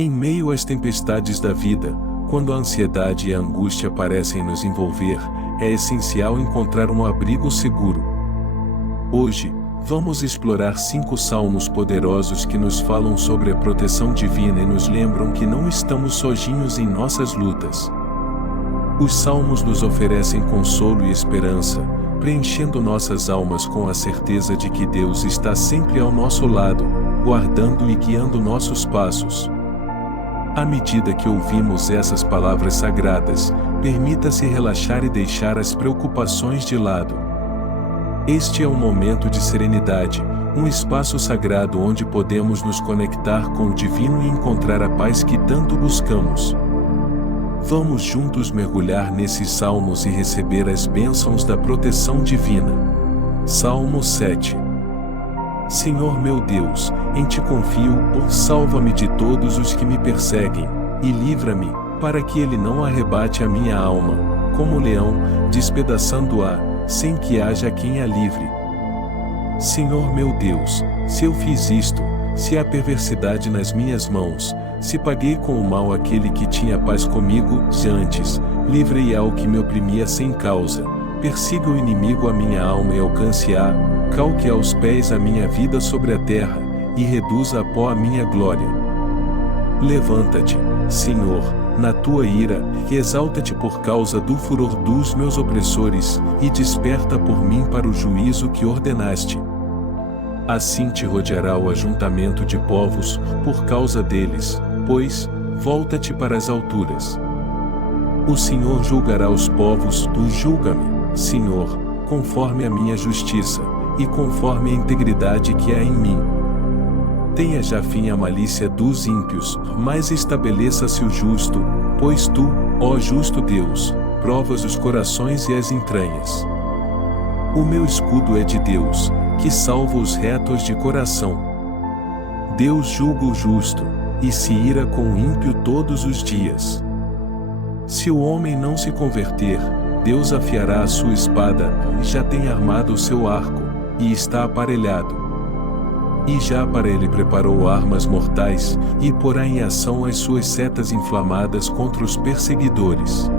Em meio às tempestades da vida, quando a ansiedade e a angústia parecem nos envolver, é essencial encontrar um abrigo seguro. Hoje, vamos explorar 5 salmos poderosos que nos falam sobre a proteção divina e nos lembram que não estamos sozinhos em nossas lutas. Os salmos nos oferecem consolo e esperança, preenchendo nossas almas com a certeza de que Deus está sempre ao nosso lado, guardando e guiando nossos passos. À medida que ouvimos essas palavras sagradas, permita-se relaxar e deixar as preocupações de lado. Este é um momento de serenidade, um espaço sagrado onde podemos nos conectar com o divino e encontrar a paz que tanto buscamos. Vamos juntos mergulhar nesses salmos e receber as bênçãos da proteção divina. Salmo 7. Senhor meu Deus, em Ti confio, salva-me de todos os que me perseguem, e livra-me, para que ele não arrebate a minha alma, como o leão, despedaçando-a, sem que haja quem a livre. Senhor meu Deus, se eu fiz isto, se há perversidade nas minhas mãos, se paguei com o mal aquele que tinha paz comigo, se antes, livrei ao que me oprimia sem causa, persiga o inimigo a minha alma e alcance-a, calque aos pés a minha vida sobre a terra, e reduza a pó a minha glória. Levanta-te, Senhor, na tua ira, e exalta-te por causa do furor dos meus opressores, e desperta por mim para o juízo que ordenaste. Assim te rodeará o ajuntamento de povos, por causa deles, pois, volta-te para as alturas. O Senhor julgará os povos, tu julga-me, Senhor, conforme a minha justiça, e conforme a integridade que há em mim. Tenha já fim a malícia dos ímpios, mas estabeleça-se o justo, pois tu, ó justo Deus, provas os corações e as entranhas. O meu escudo é de Deus, que salva os retos de coração. Deus julga o justo, e se ira com o ímpio todos os dias. Se o homem não se converter, Deus afiará a sua espada, já tem armado o seu arco, e está aparelhado. E já para ele preparou armas mortais, e porá em ação as suas setas inflamadas contra os perseguidores.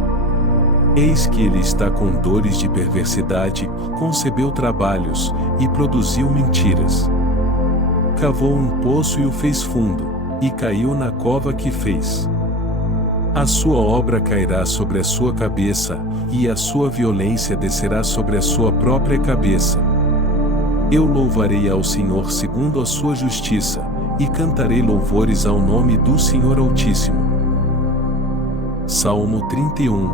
Eis que ele está com dores de perversidade, concebeu trabalhos, e produziu mentiras. Cavou um poço e o fez fundo, e caiu na cova que fez. A sua obra cairá sobre a sua cabeça, e a sua violência descerá sobre a sua própria cabeça. Eu louvarei ao Senhor segundo a sua justiça, e cantarei louvores ao nome do Senhor Altíssimo. Salmo 31.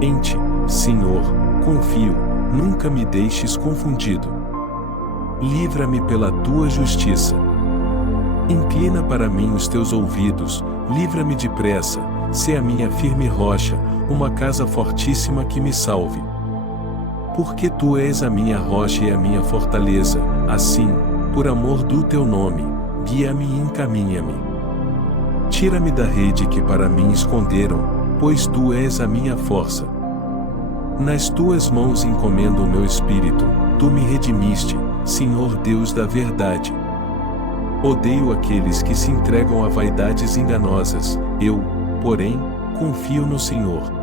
Em Ti, Senhor, confio, nunca me deixes confundido. Livra-me pela Tua justiça. Inclina para mim os Teus ouvidos, livra-me depressa, sê a minha firme rocha, uma casa fortíssima que me salve. Porque Tu és a minha rocha e a minha fortaleza, assim, por amor do Teu nome, guia-me e encaminha-me. Tira-me da rede que para mim esconderam, pois Tu és a minha força. Nas Tuas mãos encomendo o meu espírito, Tu me redimiste, Senhor Deus da verdade. Odeio aqueles que se entregam a vaidades enganosas, eu, porém, confio no Senhor.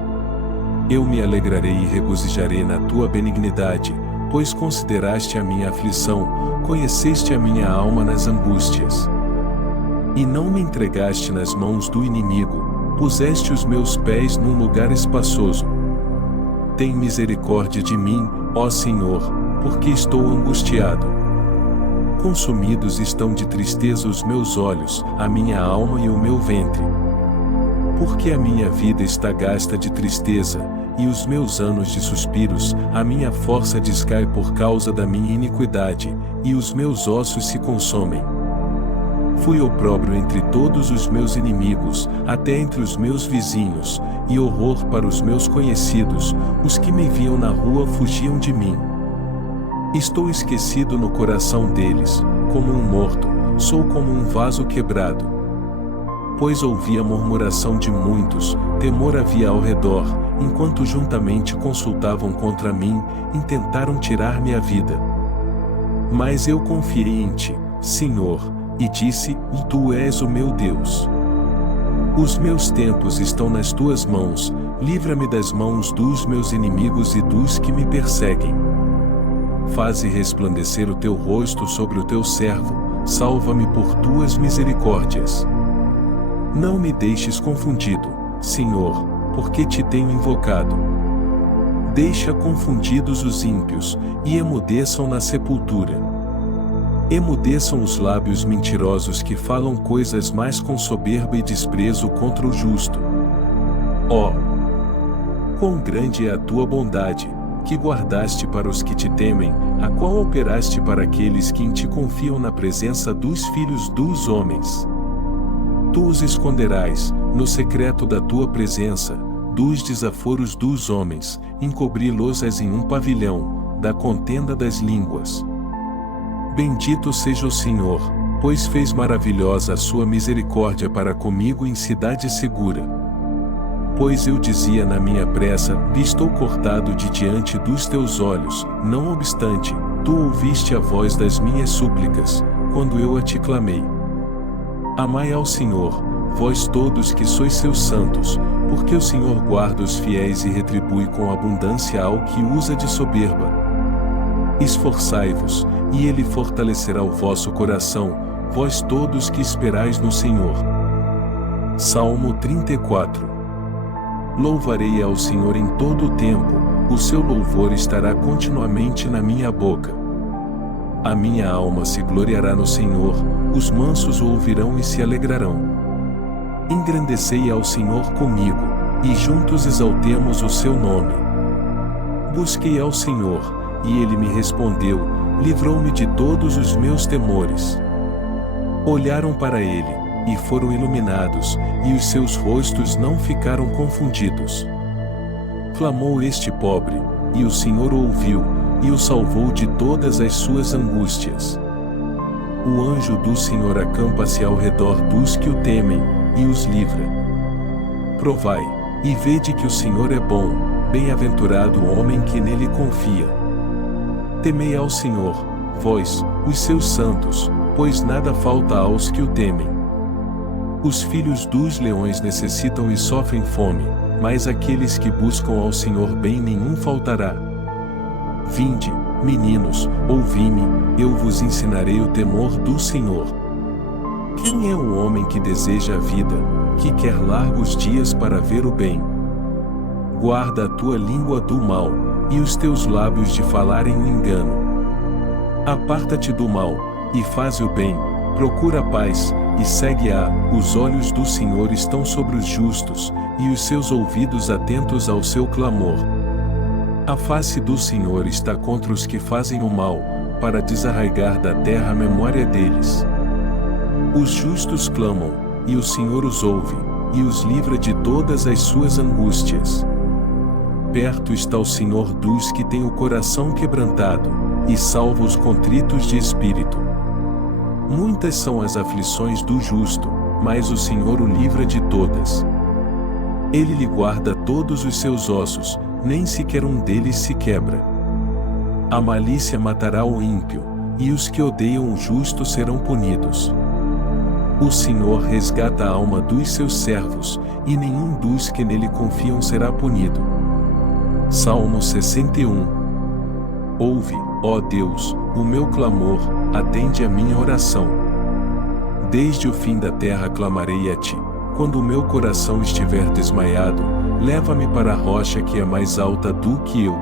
Eu me alegrarei e regozijarei na Tua benignidade, pois consideraste a minha aflição, conheceste a minha alma nas angústias. E não me entregaste nas mãos do inimigo, puseste os meus pés num lugar espaçoso. Tem misericórdia de mim, ó Senhor, porque estou angustiado. Consumidos estão de tristeza os meus olhos, a minha alma e o meu ventre. Porque a minha vida está gasta de tristeza, e os meus anos de suspiros, a minha força descai por causa da minha iniquidade, e os meus ossos se consomem. Fui opróbrio entre todos os meus inimigos, até entre os meus vizinhos, e horror para os meus conhecidos, os que me viam na rua fugiam de mim. Estou esquecido no coração deles, como um morto, sou como um vaso quebrado. Pois ouvi a murmuração de muitos, temor havia ao redor, enquanto juntamente consultavam contra mim, intentaram tirar-me a vida. Mas eu confiei em Ti, Senhor, e disse: Tu és o meu Deus. Os meus tempos estão nas tuas mãos, livra-me das mãos dos meus inimigos e dos que me perseguem. Faze resplandecer o teu rosto sobre o teu servo, salva-me por tuas misericórdias. Não me deixes confundido, Senhor, porque te tenho invocado. Deixa confundidos os ímpios, e emudeçam na sepultura. Emudeçam os lábios mentirosos que falam coisas mais com soberba e desprezo contra o justo. Ó, quão grande é a tua bondade, que guardaste para os que te temem, a qual operaste para aqueles que em ti confiam na presença dos filhos dos homens. Tu os esconderás, no secreto da tua presença, dos desaforos dos homens, encobri-los-ás em um pavilhão, da contenda das línguas. Bendito seja o Senhor, pois fez maravilhosa a sua misericórdia para comigo em cidade segura. Pois eu dizia na minha pressa, estou cortado de diante dos teus olhos, não obstante, tu ouviste a voz das minhas súplicas, quando eu a te clamei. Amai ao Senhor, vós todos que sois seus santos, porque o Senhor guarda os fiéis e retribui com abundância ao que usa de soberba. Esforçai-vos, e Ele fortalecerá o vosso coração, vós todos que esperais no Senhor. Salmo 34. Louvarei ao Senhor em todo o tempo, o seu louvor estará continuamente na minha boca. A minha alma se gloriará no Senhor, os mansos o ouvirão e se alegrarão. Engrandecei ao Senhor comigo, e juntos exaltemos o seu nome. Busquei ao Senhor, e Ele me respondeu, livrou-me de todos os meus temores. Olharam para Ele, e foram iluminados, e os seus rostos não ficaram confundidos. Clamou este pobre, e o Senhor o ouviu, e o salvou de todas as suas angústias. O anjo do Senhor acampa-se ao redor dos que o temem, e os livra. Provai, e vede que o Senhor é bom, bem-aventurado o homem que nele confia. Temei ao Senhor, vós, os seus santos, pois nada falta aos que o temem. Os filhos dos leões necessitam e sofrem fome, mas aqueles que buscam ao Senhor bem nenhum faltará. Vinde, meninos, ouvi-me, eu vos ensinarei o temor do Senhor. Quem é o homem que deseja a vida, que quer largos dias para ver o bem? Guarda a tua língua do mal, e os teus lábios de falarem o engano. Aparta-te do mal, e faz o bem, procura a paz, e segue-a. Os olhos do Senhor estão sobre os justos, e os seus ouvidos atentos ao seu clamor. A face do Senhor está contra os que fazem o mal, para desarraigar da terra a memória deles. Os justos clamam, e o Senhor os ouve, e os livra de todas as suas angústias. Perto está o Senhor dos que têm o coração quebrantado, e salva os contritos de espírito. Muitas são as aflições do justo, mas o Senhor o livra de todas. Ele lhe guarda todos os seus ossos, nem sequer um deles se quebra. A malícia matará o ímpio, e os que odeiam o justo serão punidos. O Senhor resgata a alma dos seus servos, e nenhum dos que nele confiam será punido. Salmo 61. Ouve, ó Deus, o meu clamor, atende a minha oração. Desde o fim da terra clamarei a ti, quando o meu coração estiver desmaiado, leva-me para a rocha que é mais alta do que eu.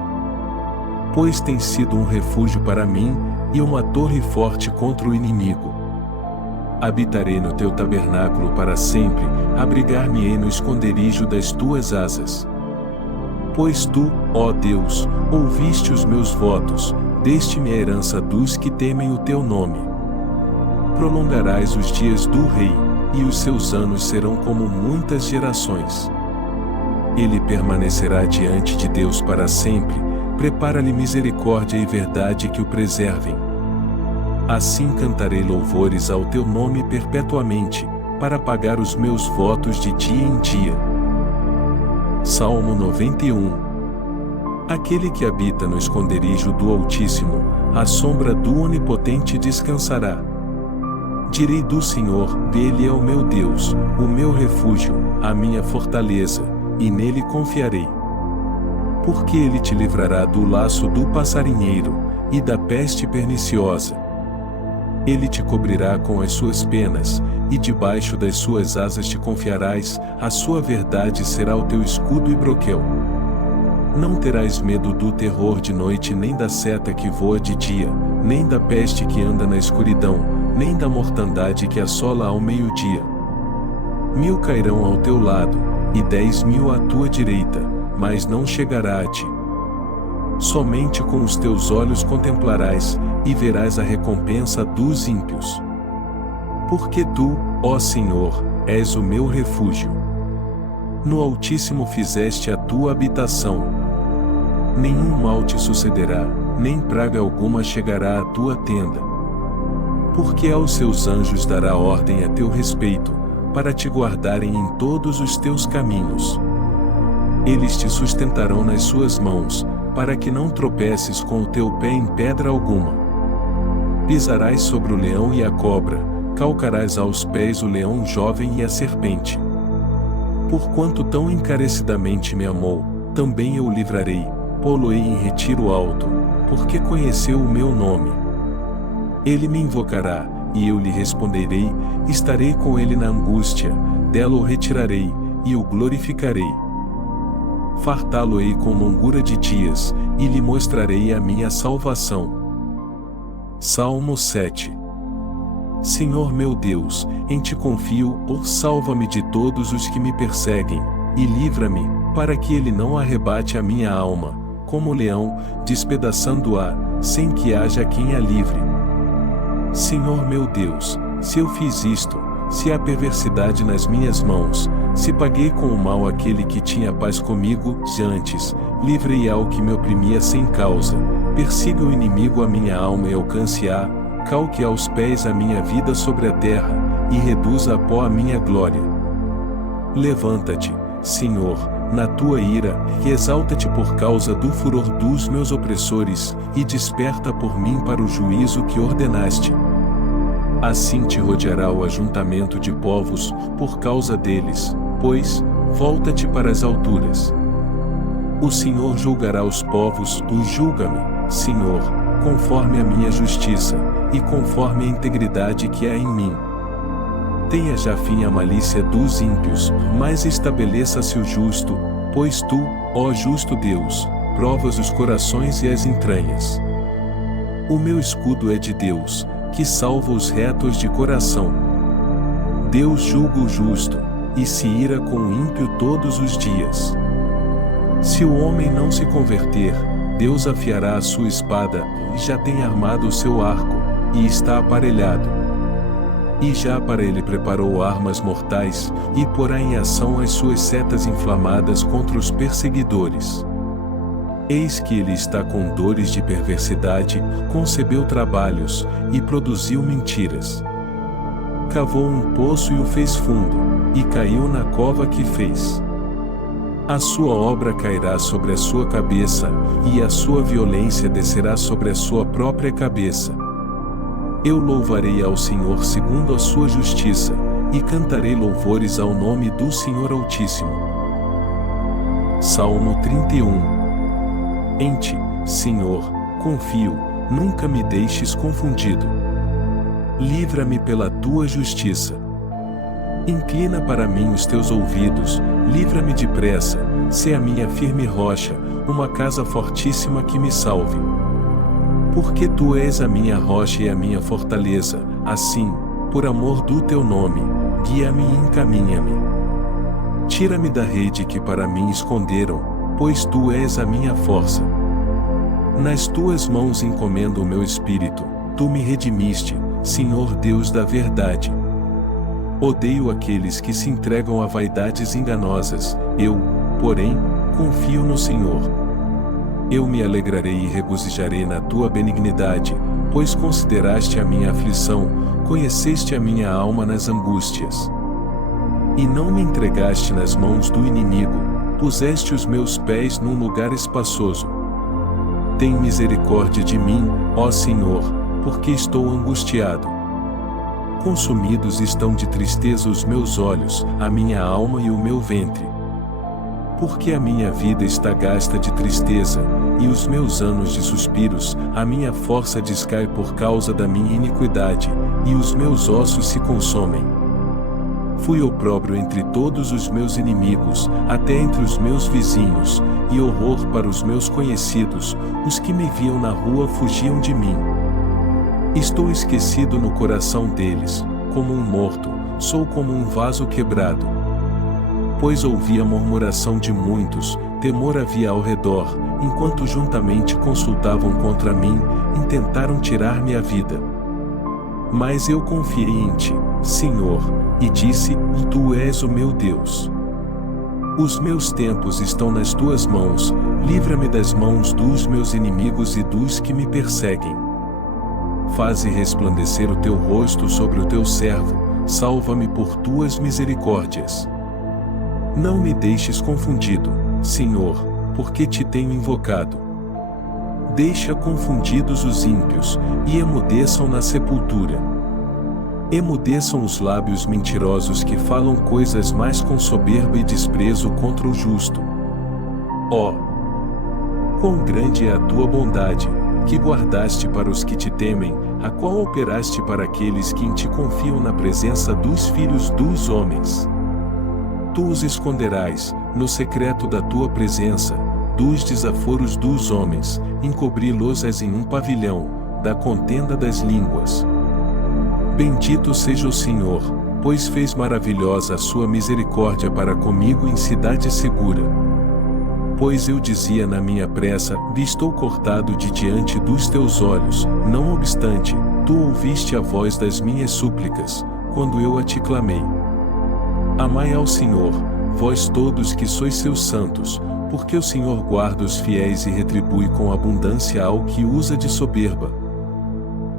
Pois tens sido um refúgio para mim, e uma torre forte contra o inimigo. Habitarei no teu tabernáculo para sempre, abrigar-me-ei no esconderijo das tuas asas. Pois tu, ó Deus, ouviste os meus votos, deste-me a herança dos que temem o teu nome. Prolongarás os dias do rei, e os seus anos serão como muitas gerações. Ele permanecerá diante de Deus para sempre, prepara-lhe misericórdia e verdade que o preservem. Assim cantarei louvores ao teu nome perpetuamente, para pagar os meus votos de dia em dia. Salmo 91. Aquele que habita no esconderijo do Altíssimo, à sombra do Onipotente descansará. Direi do Senhor: Ele é o meu Deus, o meu refúgio, a minha fortaleza, e nele confiarei. Porque ele te livrará do laço do passarinheiro, e da peste perniciosa. Ele te cobrirá com as suas penas, e debaixo das suas asas te confiarás, a sua verdade será o teu escudo e broquel. Não terás medo do terror de noite, nem da seta que voa de dia, nem da peste que anda na escuridão, nem da mortandade que assola ao meio-dia. 1000 cairão ao teu lado, e 10.000 à tua direita, mas não chegará a ti. Somente com os teus olhos contemplarás, e verás a recompensa dos ímpios. Porque tu, ó Senhor, és o meu refúgio. No Altíssimo fizeste a tua habitação. Nenhum mal te sucederá, nem praga alguma chegará à tua tenda. Porque aos seus anjos dará ordem a teu respeito, para te guardarem em todos os teus caminhos. Eles te sustentarão nas suas mãos, para que não tropeces com o teu pé em pedra alguma. Pisarás sobre o leão e a cobra, calcarás aos pés o leão jovem e a serpente. Porquanto tão encarecidamente me amou, também eu o livrarei, pô-lo-ei em retiro alto, porque conheceu o meu nome. Ele me invocará, e eu lhe responderei, estarei com ele na angústia, dela o retirarei, e o glorificarei. Fartá-lo-ei com longura de dias, e lhe mostrarei a minha salvação. Salmo 7. Senhor meu Deus, em ti confio, salva-me de todos os que me perseguem, e livra-me, para que ele não arrebate a minha alma, como o leão, despedaçando-a, sem que haja quem a livre. Senhor meu Deus, se eu fiz isto, se há perversidade nas minhas mãos, se paguei com o mal aquele que tinha paz comigo, antes, livrei ao que me oprimia sem causa, persiga o inimigo a minha alma e alcance-a, calque aos pés a minha vida sobre a terra, e reduza a pó a minha glória. Levanta-te, Senhor, na tua ira, e exalta-te por causa do furor dos meus opressores, e desperta por mim para o juízo que ordenaste. Assim te rodeará o ajuntamento de povos, por causa deles, pois, volta-te para as alturas. O Senhor julgará os povos, julga-me, Senhor, conforme a minha justiça, e conforme a integridade que há em mim. Tenha já fim a malícia dos ímpios, mas estabeleça-se o justo, pois tu, ó justo Deus, provas os corações e as entranhas. O meu escudo é de Deus, que salva os retos de coração. Deus julga o justo, e se ira com o ímpio todos os dias. Se o homem não se converter, Deus afiará a sua espada, e já tem armado o seu arco, e está aparelhado. E já para ele preparou armas mortais, e porá em ação as suas setas inflamadas contra os perseguidores. Eis que ele está com dores de perversidade, concebeu trabalhos, e produziu mentiras. Cavou um poço e o fez fundo, e caiu na cova que fez. A sua obra cairá sobre a sua cabeça, e a sua violência descerá sobre a sua própria cabeça. Eu louvarei ao Senhor segundo a sua justiça, e cantarei louvores ao nome do Senhor Altíssimo. Salmo 31. Em ti, Senhor, confio, nunca me deixes confundido. Livra-me pela tua justiça. Inclina para mim os teus ouvidos, livra-me depressa, sê a minha firme rocha, uma casa fortíssima que me salve. Porque tu és a minha rocha e a minha fortaleza, assim, por amor do teu nome, guia-me e encaminha-me. Tira-me da rede que para mim esconderam, pois tu és a minha força. Nas tuas mãos encomendo o meu espírito, tu me redimiste, Senhor Deus da verdade. Odeio aqueles que se entregam a vaidades enganosas, eu, porém, confio no Senhor. Eu me alegrarei e regozijarei na tua benignidade, pois consideraste a minha aflição, conheceste a minha alma nas angústias. E não me entregaste nas mãos do inimigo, puseste os meus pés num lugar espaçoso. Tem misericórdia de mim, ó Senhor, porque estou angustiado. Consumidos estão de tristeza os meus olhos, a minha alma e o meu ventre. Porque a minha vida está gasta de tristeza, e os meus anos de suspiros, a minha força descai por causa da minha iniquidade, e os meus ossos se consomem. Fui opróbrio entre todos os meus inimigos, até entre os meus vizinhos, e horror para os meus conhecidos, os que me viam na rua fugiam de mim. Estou esquecido no coração deles, como um morto, sou como um vaso quebrado. Pois ouvi a murmuração de muitos, temor havia ao redor, enquanto juntamente consultavam contra mim, intentaram tirar-me a vida. Mas eu confiei em ti, Senhor, e disse: Tu és o meu Deus. Os meus tempos estão nas tuas mãos, livra-me das mãos dos meus inimigos e dos que me perseguem. Faze resplandecer o teu rosto sobre o teu servo, salva-me por tuas misericórdias. Não me deixes confundido, Senhor, porque te tenho invocado. Deixa confundidos os ímpios, e emudeçam na sepultura. Emudeçam os lábios mentirosos que falam coisas mais com soberba e desprezo contra o justo. Ó! Quão grande é a tua bondade, que guardaste para os que te temem, a qual operaste para aqueles que em ti confiam na presença dos filhos dos homens. Tu os esconderás, no secreto da tua presença, dos desaforos dos homens, encobri-los-ás em um pavilhão, da contenda das línguas. Bendito seja o Senhor, pois fez maravilhosa a sua misericórdia para comigo em cidade segura. Pois eu dizia na minha pressa: estou cortado de diante dos teus olhos, não obstante, tu ouviste a voz das minhas súplicas, quando eu a te clamei. Amai ao Senhor, vós todos que sois seus santos, porque o Senhor guarda os fiéis e retribui com abundância ao que usa de soberba.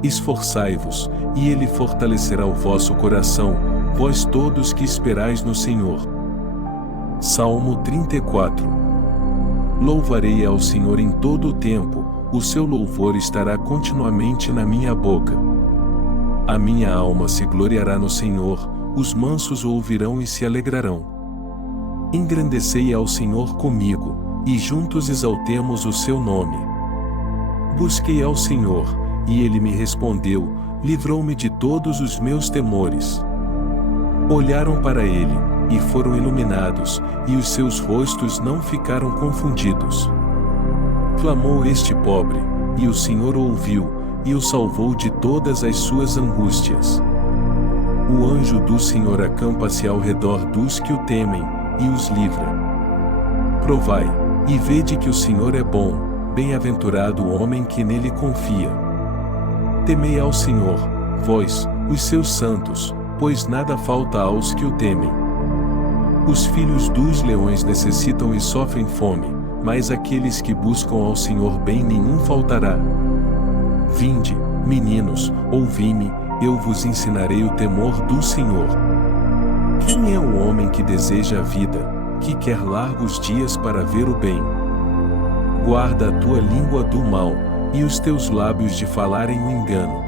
Esforçai-vos, e Ele fortalecerá o vosso coração, vós todos que esperais no Senhor. Salmo 34. Louvarei ao Senhor em todo o tempo, o seu louvor estará continuamente na minha boca. A minha alma se gloriará no Senhor, os mansos o ouvirão e se alegrarão. Engrandecei ao Senhor comigo, e juntos exaltemos o seu nome. Busquei ao Senhor, e Ele me respondeu, livrou-me de todos os meus temores. Olharam para Ele, e foram iluminados, e os seus rostos não ficaram confundidos. Clamou este pobre, e o Senhor o ouviu, e o salvou de todas as suas angústias. O anjo do Senhor acampa-se ao redor dos que o temem, e os livra. Provai, e vede que o Senhor é bom, bem-aventurado o homem que nele confia. Temei ao Senhor, vós, os seus santos, pois nada falta aos que o temem. Os filhos dos leões necessitam e sofrem fome, mas aqueles que buscam ao Senhor bem nenhum faltará. Vinde, meninos, ouvi-me, eu vos ensinarei o temor do Senhor. Quem é o homem que deseja a vida, que quer largos dias para ver o bem? Guarda a tua língua do mal, e os teus lábios de falarem o engano.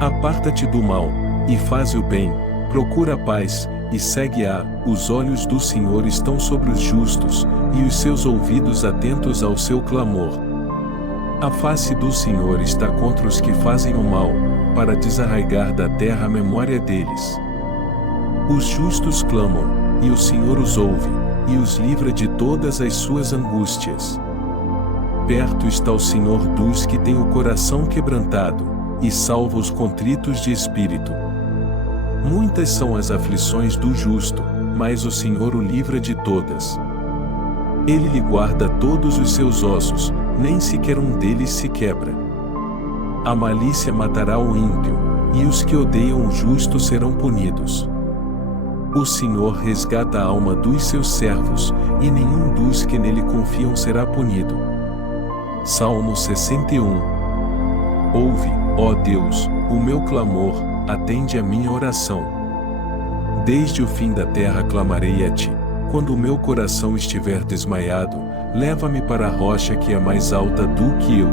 Aparta-te do mal, e faze o bem, procura a paz, e segue-a. Os olhos do Senhor estão sobre os justos, e os seus ouvidos atentos ao seu clamor. A face do Senhor está contra os que fazem o mal, para desarraigar da terra a memória deles. Os justos clamam, e o Senhor os ouve, e os livra de todas as suas angústias. Perto está o Senhor dos que têm o coração quebrantado, e salva os contritos de espírito. Muitas são as aflições do justo, mas o Senhor o livra de todas. Ele lhe guarda todos os seus ossos, nem sequer um deles se quebra. A malícia matará o ímpio, e os que odeiam o justo serão punidos. O Senhor resgata a alma dos seus servos, e nenhum dos que nele confiam será punido. Salmo 61. Ouve, ó Deus, o meu clamor, atende a minha oração. Desde o fim da terra clamarei a ti, quando o meu coração estiver desmaiado, leva-me para a rocha que é mais alta do que eu.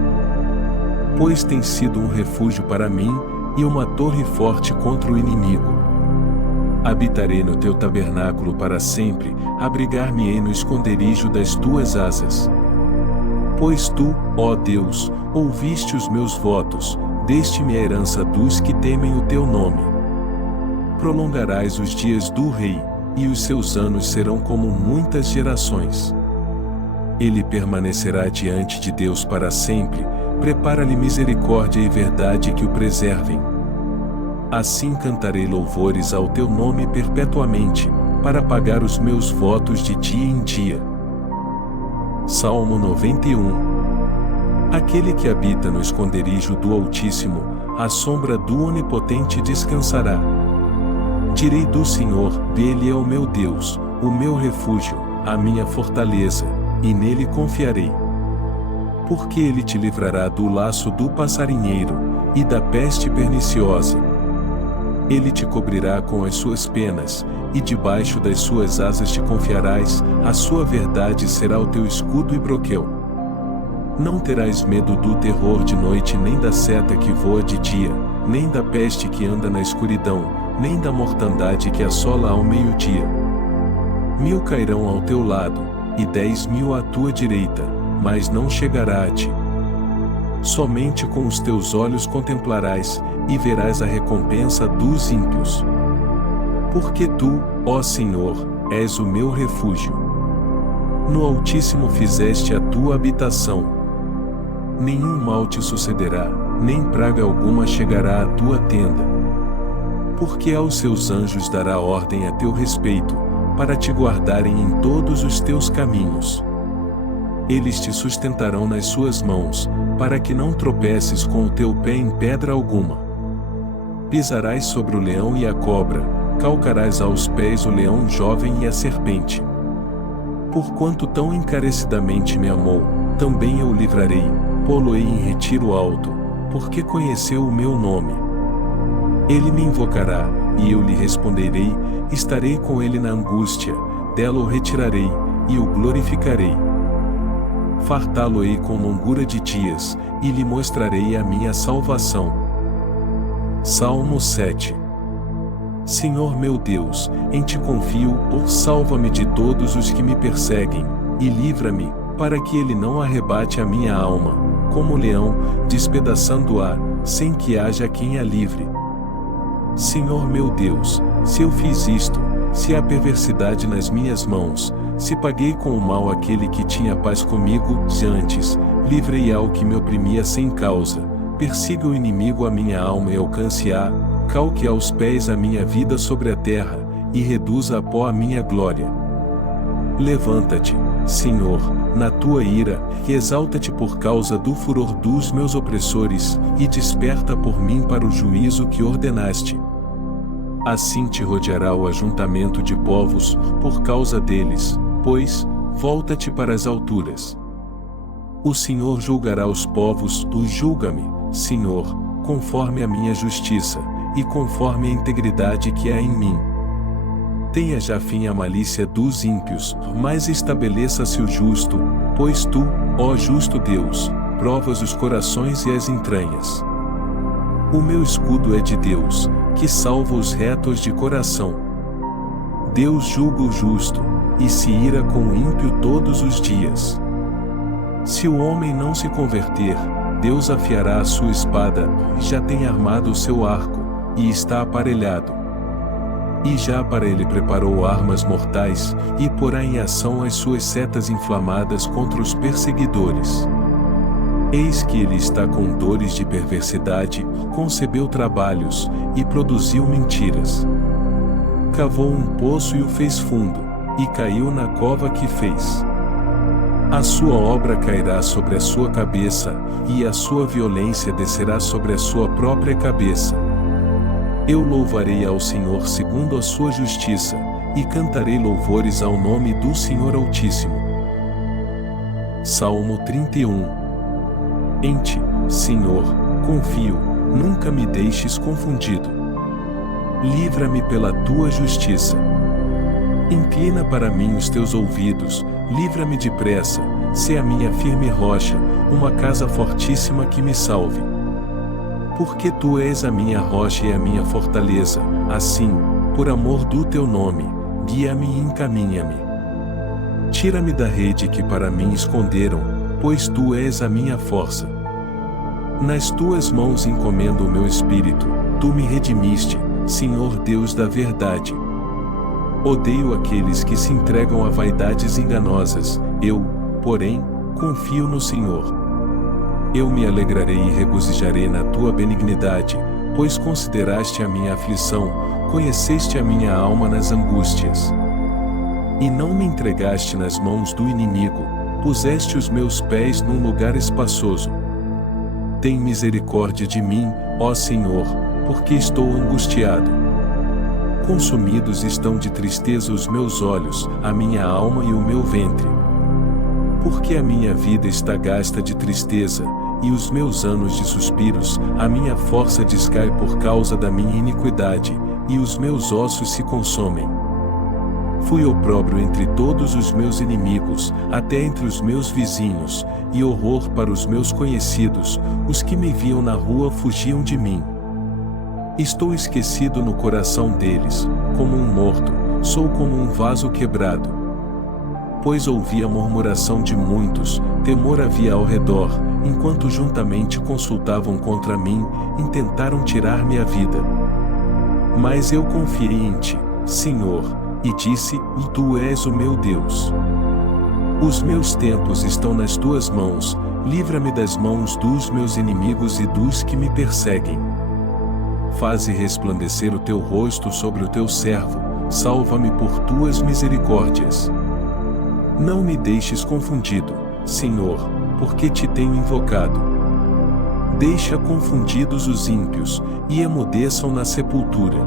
Pois tem sido um refúgio para mim, e uma torre forte contra o inimigo. Habitarei no teu tabernáculo para sempre, abrigar-me-ei no esconderijo das tuas asas. Pois tu, ó Deus, ouviste os meus votos, deste-me a herança dos que temem o teu nome. Prolongarás os dias do rei, e os seus anos serão como muitas gerações. Ele permanecerá diante de Deus para sempre, prepara-lhe misericórdia e verdade que o preservem. Assim cantarei louvores ao teu nome perpetuamente, para pagar os meus votos de dia em dia. Salmo 91. Aquele que habita no esconderijo do Altíssimo, à sombra do Onipotente descansará. Direi do Senhor, Ele é o meu Deus, o meu refúgio, a minha fortaleza, e nele confiarei. Porque ele te livrará do laço do passarinheiro, e da peste perniciosa. Ele te cobrirá com as suas penas, e debaixo das suas asas te confiarás, a sua verdade será o teu escudo e broquel. Não terás medo do terror de noite, nem da seta que voa de dia, nem da peste que anda na escuridão, nem da mortandade que assola ao meio-dia. 1000 cairão ao teu lado, e 10.000 à tua direita, mas não chegará a ti. Somente com os teus olhos contemplarás, e verás a recompensa dos ímpios. Porque tu, ó Senhor, és o meu refúgio. No Altíssimo fizeste a tua habitação. Nenhum mal te sucederá, nem praga alguma chegará à tua tenda. Porque aos seus anjos dará ordem a teu respeito, para te guardarem em todos os teus caminhos. Eles te sustentarão nas suas mãos, para que não tropeces com o teu pé em pedra alguma. Pisarás sobre o leão e a cobra, calcarás aos pés o leão jovem e a serpente. Porquanto tão encarecidamente me amou, também eu o livrarei, pô-lo-ei em retiro alto, porque conheceu o meu nome. Ele me invocará, e eu lhe responderei, estarei com ele na angústia, dela o retirarei, e o glorificarei. Fartá-lo-ei com longura de dias, e lhe mostrarei a minha salvação. Salmo 7. Senhor meu Deus, em ti confio, salva-me de todos os que me perseguem, e livra-me, para que ele não arrebate a minha alma, como o leão, despedaçando-a, sem que haja quem a livre. Senhor meu Deus, se eu fiz isto, se há perversidade nas minhas mãos, se paguei com o mal aquele que tinha paz comigo, antes, livrei ao que me oprimia sem causa, persiga o inimigo a minha alma e alcance-a, calque aos pés a minha vida sobre a terra, e reduza a pó a minha glória. Levanta-te, Senhor, na tua ira, e exalta-te por causa do furor dos meus opressores, e desperta por mim para o juízo que ordenaste. Assim te rodeará o ajuntamento de povos, por causa deles, pois, volta-te para as alturas. O Senhor julgará os povos, tu julga-me, Senhor, conforme a minha justiça, e conforme a integridade que há em mim. Tenha já fim a malícia dos ímpios, mas estabeleça-se o justo, pois tu, ó justo Deus, provas os corações e as entranhas. O meu escudo é de Deus, que salva os retos de coração. Deus julga o justo, e se ira com o ímpio todos os dias. Se o homem não se converter, Deus afiará a sua espada, já tem armado o seu arco, e está aparelhado. E já para ele preparou armas mortais, e porá em ação as suas setas inflamadas contra os perseguidores. Eis que ele está com dores de perversidade, concebeu trabalhos, e produziu mentiras. Cavou um poço e o fez fundo, e caiu na cova que fez. A sua obra cairá sobre a sua cabeça, e a sua violência descerá sobre a sua própria cabeça. Eu louvarei ao Senhor segundo a sua justiça, e cantarei louvores ao nome do Senhor Altíssimo. Salmo 31. Em ti, Senhor, confio, nunca me deixes confundido. Livra-me pela tua justiça. Inclina para mim os teus ouvidos, livra-me depressa, sê a minha firme rocha, uma casa fortíssima que me salve. Porque tu és a minha rocha e a minha fortaleza, assim, por amor do teu nome, guia-me e encaminha-me. Tira-me da rede que para mim esconderam, pois tu és a minha força. Nas tuas mãos encomendo o meu espírito, tu me redimiste, Senhor Deus da verdade. Odeio aqueles que se entregam a vaidades enganosas, eu, porém, confio no Senhor. Eu me alegrarei e regozijarei na tua benignidade, pois consideraste a minha aflição, conheceste a minha alma nas angústias. E não me entregaste nas mãos do inimigo, puseste os meus pés num lugar espaçoso. Tem misericórdia de mim, ó Senhor, porque estou angustiado. Consumidos estão de tristeza os meus olhos, a minha alma e o meu ventre. Porque a minha vida está gasta de tristeza, e os meus anos de suspiros, a minha força descai por causa da minha iniquidade, e os meus ossos se consomem. Fui opróbrio entre todos os meus inimigos, até entre os meus vizinhos, e horror para os meus conhecidos, os que me viam na rua fugiam de mim. Estou esquecido no coração deles, como um morto, sou como um vaso quebrado. Pois ouvi a murmuração de muitos, temor havia ao redor, enquanto juntamente consultavam contra mim, intentaram tirar-me a vida. Mas eu confiei em ti, Senhor, e disse, tu és o meu Deus. Os meus tempos estão nas tuas mãos, livra-me das mãos dos meus inimigos e dos que me perseguem. Faze resplandecer o teu rosto sobre o teu servo, salva-me por tuas misericórdias. Não me deixes confundido, Senhor, porque te tenho invocado. Deixa confundidos os ímpios, e emudeçam na sepultura.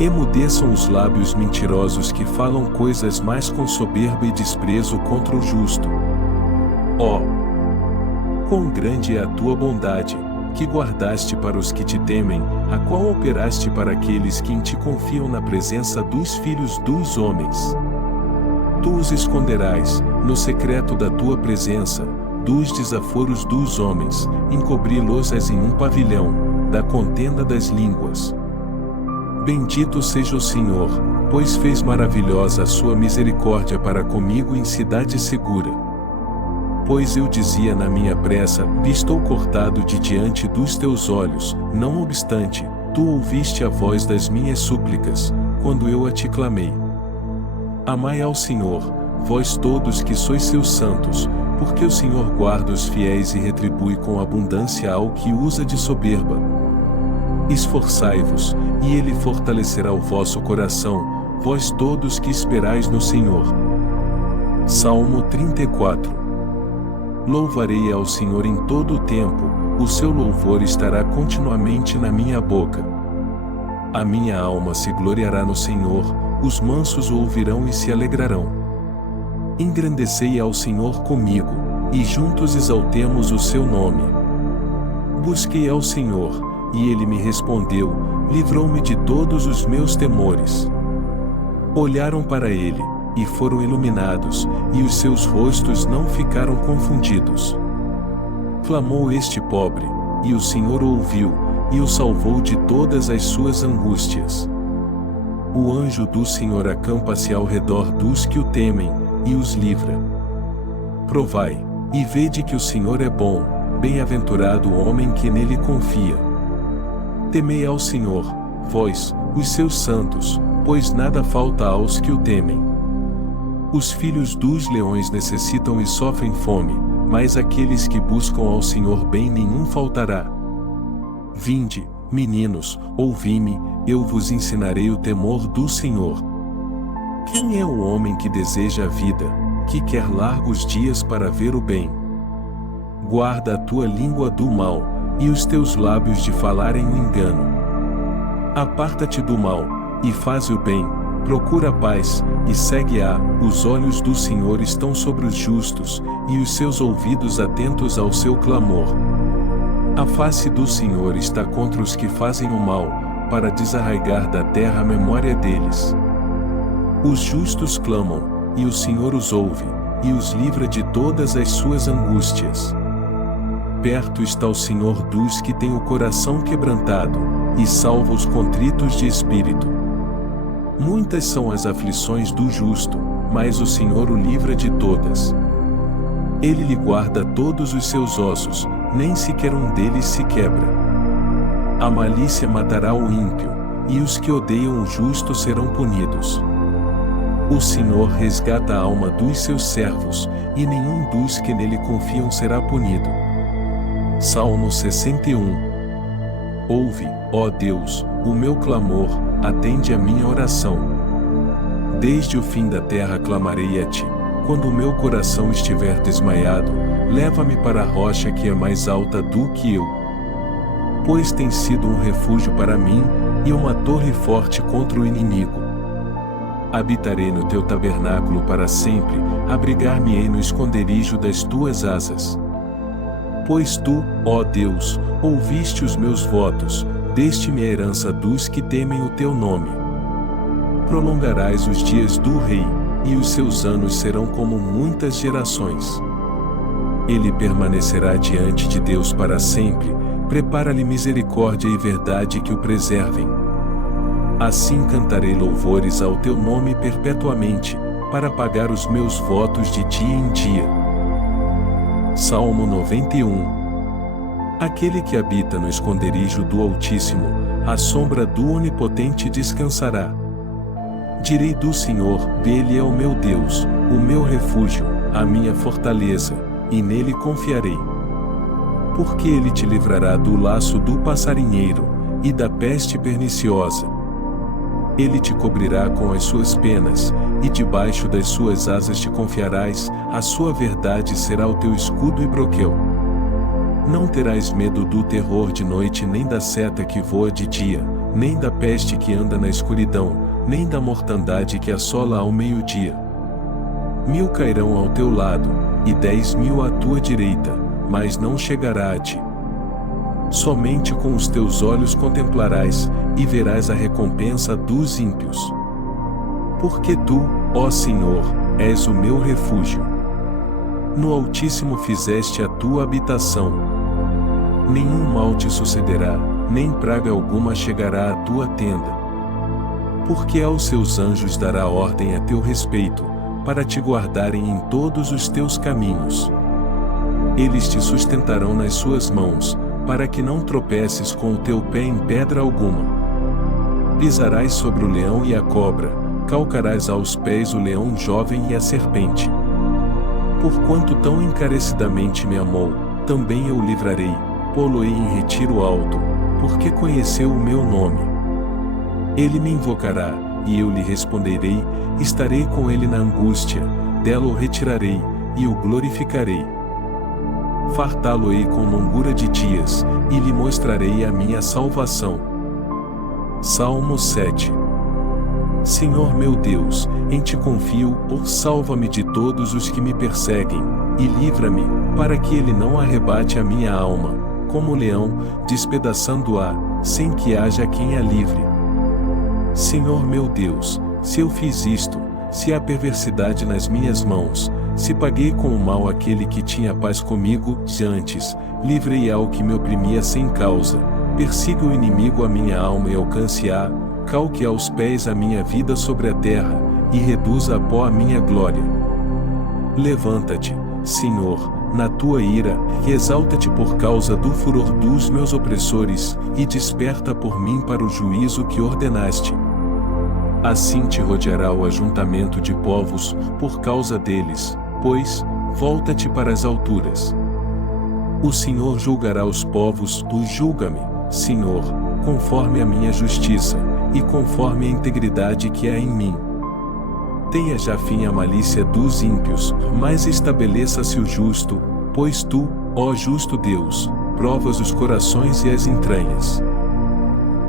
Emudeçam os lábios mentirosos que falam coisas mais com soberba e desprezo contra o justo. Ó, quão grande é a tua bondade, que guardaste para os que te temem, a qual operaste para aqueles que em ti confiam na presença dos filhos dos homens. Tu os esconderás, no secreto da tua presença, dos desaforos dos homens, encobri-los-ás em um pavilhão, da contenda das línguas. Bendito seja o Senhor, pois fez maravilhosa a sua misericórdia para comigo em cidade segura. Pois eu dizia na minha pressa, estou cortado de diante dos teus olhos, não obstante, tu ouviste a voz das minhas súplicas, quando eu a te clamei. Amai ao Senhor, vós todos que sois seus santos, porque o Senhor guarda os fiéis e retribui com abundância ao que usa de soberba. Esforçai-vos, e Ele fortalecerá o vosso coração, vós todos que esperais no Senhor. Salmo 34. Louvarei ao Senhor em todo o tempo, o seu louvor estará continuamente na minha boca. A minha alma se gloriará no Senhor, os mansos o ouvirão e se alegrarão. Engrandecei ao Senhor comigo, e juntos exaltemos o seu nome. Busquei ao Senhor, e ele me respondeu, livrou-me de todos os meus temores. Olharam para ele, e foram iluminados, e os seus rostos não ficaram confundidos. Clamou este pobre, e o Senhor o ouviu, e o salvou de todas as suas angústias. O anjo do Senhor acampa-se ao redor dos que o temem, e os livra. Provai, e vede que o Senhor é bom, bem-aventurado o homem que nele confia. Temei ao Senhor, vós, os seus santos, pois nada falta aos que o temem. Os filhos dos leões necessitam e sofrem fome, mas aqueles que buscam ao Senhor bem nenhum faltará. Vinde, meninos, ouvi-me, eu vos ensinarei o temor do Senhor. Quem é o homem que deseja a vida, que quer largos dias para ver o bem? Guarda a tua língua do mal, e os teus lábios de falarem o engano. Aparta-te do mal, e faz o bem, procura a paz, e segue-a. Os olhos do Senhor estão sobre os justos, e os seus ouvidos atentos ao seu clamor. A face do Senhor está contra os que fazem o mal, para desarraigar da terra a memória deles. Os justos clamam, e o Senhor os ouve, e os livra de todas as suas angústias. perto está o Senhor dos que têm o coração quebrantado, e salva os contritos de espírito. Muitas são as aflições do justo, mas o Senhor o livra de todas. Ele lhe guarda todos os seus ossos, nem sequer um deles se quebra. A malícia matará o ímpio, e os que odeiam o justo serão punidos. O Senhor resgata a alma dos seus servos, e nenhum dos que nele confiam será punido. Salmo 61. Ouve, ó Deus, o meu clamor, atende a minha oração. Desde o fim da terra clamarei a ti, quando o meu coração estiver desmaiado, leva-me para a rocha que é mais alta do que eu. Pois tem sido um refúgio para mim, e uma torre forte contra o inimigo. Habitarei no teu tabernáculo para sempre, abrigar-me-ei no esconderijo das tuas asas. Pois tu, ó Deus, ouviste os meus votos, deste-me a herança dos que temem o teu nome. Prolongarás os dias do rei, e os seus anos serão como muitas gerações. Ele permanecerá diante de Deus para sempre, prepara-lhe misericórdia e verdade que o preservem. Assim cantarei louvores ao teu nome perpetuamente, para pagar os meus votos de dia em dia. Salmo 91. Aquele que habita no esconderijo do Altíssimo, à sombra do Onipotente descansará. Direi do Senhor, Ele é o meu Deus, o meu refúgio, a minha fortaleza, e nele confiarei. Porque ele te livrará do laço do passarinheiro, e da peste perniciosa. Ele te cobrirá com as suas penas, e debaixo das suas asas te confiarás, a sua verdade será o teu escudo e broquel. Não terás medo do terror de noite, nem da seta que voa de dia, nem da peste que anda na escuridão, nem da mortandade que assola ao meio-dia. 1000 cairão ao teu lado, e 10.000 à tua direita, mas não chegará a ti. Somente com os teus olhos contemplarás, e verás a recompensa dos ímpios. Porque tu, ó Senhor, és o meu refúgio. No Altíssimo fizeste a tua habitação. Nenhum mal te sucederá, nem praga alguma chegará à tua tenda. Porque aos seus anjos dará ordem a teu respeito, para te guardarem em todos os teus caminhos. Eles te sustentarão nas suas mãos, para que não tropeces com o teu pé em pedra alguma. Pisarás sobre o leão e a cobra, calcarás aos pés o leão jovem e a serpente. Porquanto tão encarecidamente me amou, também eu o livrarei, pô-lo-ei em retiro alto, porque conheceu o meu nome. Ele me invocará, e eu lhe responderei, estarei com ele na angústia, dela o retirarei, e o glorificarei. Fartá-lo-ei com longura de dias, e lhe mostrarei a minha salvação. Salmo 7. Senhor meu Deus, em ti confio, salva-me de todos os que me perseguem, e livra-me, para que ele não arrebate a minha alma, como o leão, despedaçando-a, sem que haja quem a livre. Senhor meu Deus, se eu fiz isto, se há perversidade nas minhas mãos, se paguei com o mal aquele que tinha paz comigo, antes, livrei ao que me oprimia sem causa, persiga o inimigo a minha alma e alcance-a, calque aos pés a minha vida sobre a terra, e reduza a pó a minha glória. Levanta-te, Senhor, na tua ira, e exalta-te por causa do furor dos meus opressores, e desperta por mim para o juízo que ordenaste. Assim te rodeará o ajuntamento de povos, por causa deles, pois, volta-te para as alturas. O Senhor julgará os povos, julga-me, Senhor, conforme a minha justiça, e conforme a integridade que há em mim. Tenha já fim a malícia dos ímpios, mas estabeleça-se o justo, pois tu, ó justo Deus, provas os corações e as entranhas.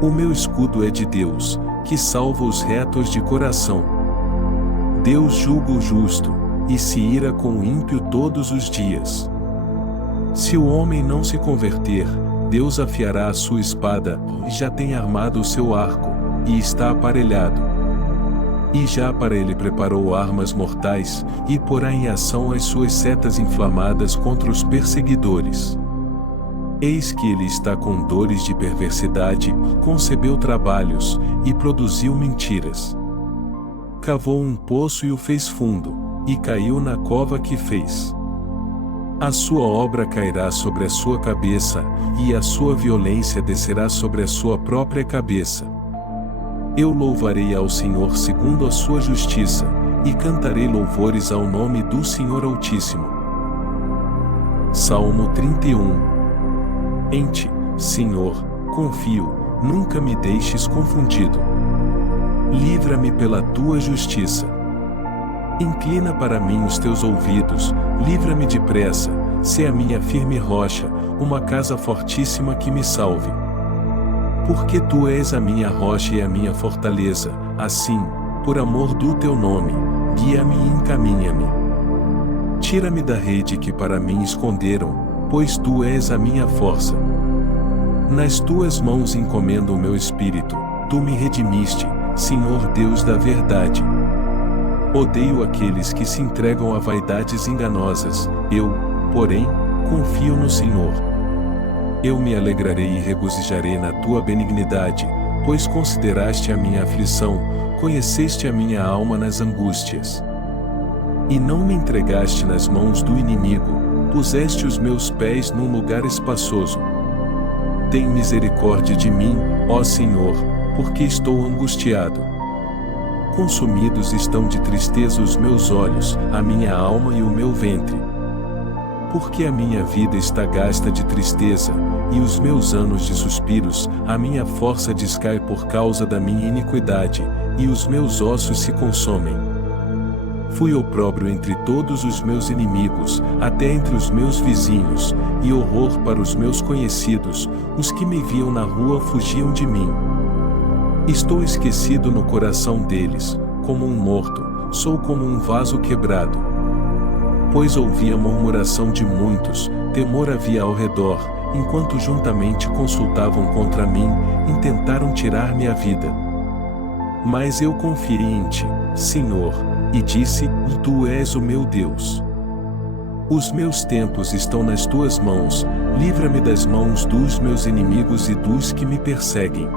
O meu escudo é de Deus, que salva os retos de coração. Deus julga o justo, e se ira com o ímpio todos os dias. Se o homem não se converter, Deus afiará a sua espada, e já tem armado o seu arco, e está aparelhado. E já para ele preparou armas mortais, e porá em ação as suas setas inflamadas contra os perseguidores. Eis que ele está com dores de perversidade, concebeu trabalhos, e produziu mentiras. Cavou um poço e o fez fundo, e caiu na cova que fez. A sua obra cairá sobre a sua cabeça, e a sua violência descerá sobre a sua própria cabeça. Eu louvarei ao Senhor segundo a sua justiça, e cantarei louvores ao nome do Senhor Altíssimo. Salmo 31. Em ti, Senhor, confio, nunca me deixes confundido. Livra-me pela tua justiça. Inclina para mim os teus ouvidos, livra-me depressa, sê a minha firme rocha, uma casa fortíssima que me salve. Porque tu és a minha rocha e a minha fortaleza, assim, por amor do teu nome, guia-me e encaminha-me. Tira-me da rede que para mim esconderam, pois tu és a minha força. Nas tuas mãos encomendo o meu espírito, tu me redimiste, Senhor Deus da verdade. Odeio aqueles que se entregam a vaidades enganosas, eu, porém, confio no Senhor. Eu me alegrarei e regozijarei na tua benignidade, pois consideraste a minha aflição, conheceste a minha alma nas angústias. E não me entregaste nas mãos do inimigo, puseste os meus pés num lugar espaçoso. Tem misericórdia de mim, ó Senhor, porque estou angustiado. Consumidos estão de tristeza os meus olhos, a minha alma e o meu ventre. Porque a minha vida está gasta de tristeza, e os meus anos de suspiros, a minha força descai por causa da minha iniquidade, e os meus ossos se consomem. Fui opróbrio entre todos os meus inimigos, até entre os meus vizinhos, e horror para os meus conhecidos, os que me viam na rua fugiam de mim. Estou esquecido no coração deles, como um morto, sou como um vaso quebrado. Pois ouvi a murmuração de muitos, temor havia ao redor, enquanto juntamente consultavam contra mim, intentaram tirar-me a vida. Mas eu confiei em ti, Senhor, e disse: Tu és o meu Deus. Os meus tempos estão nas tuas mãos, livra-me das mãos dos meus inimigos e dos que me perseguem.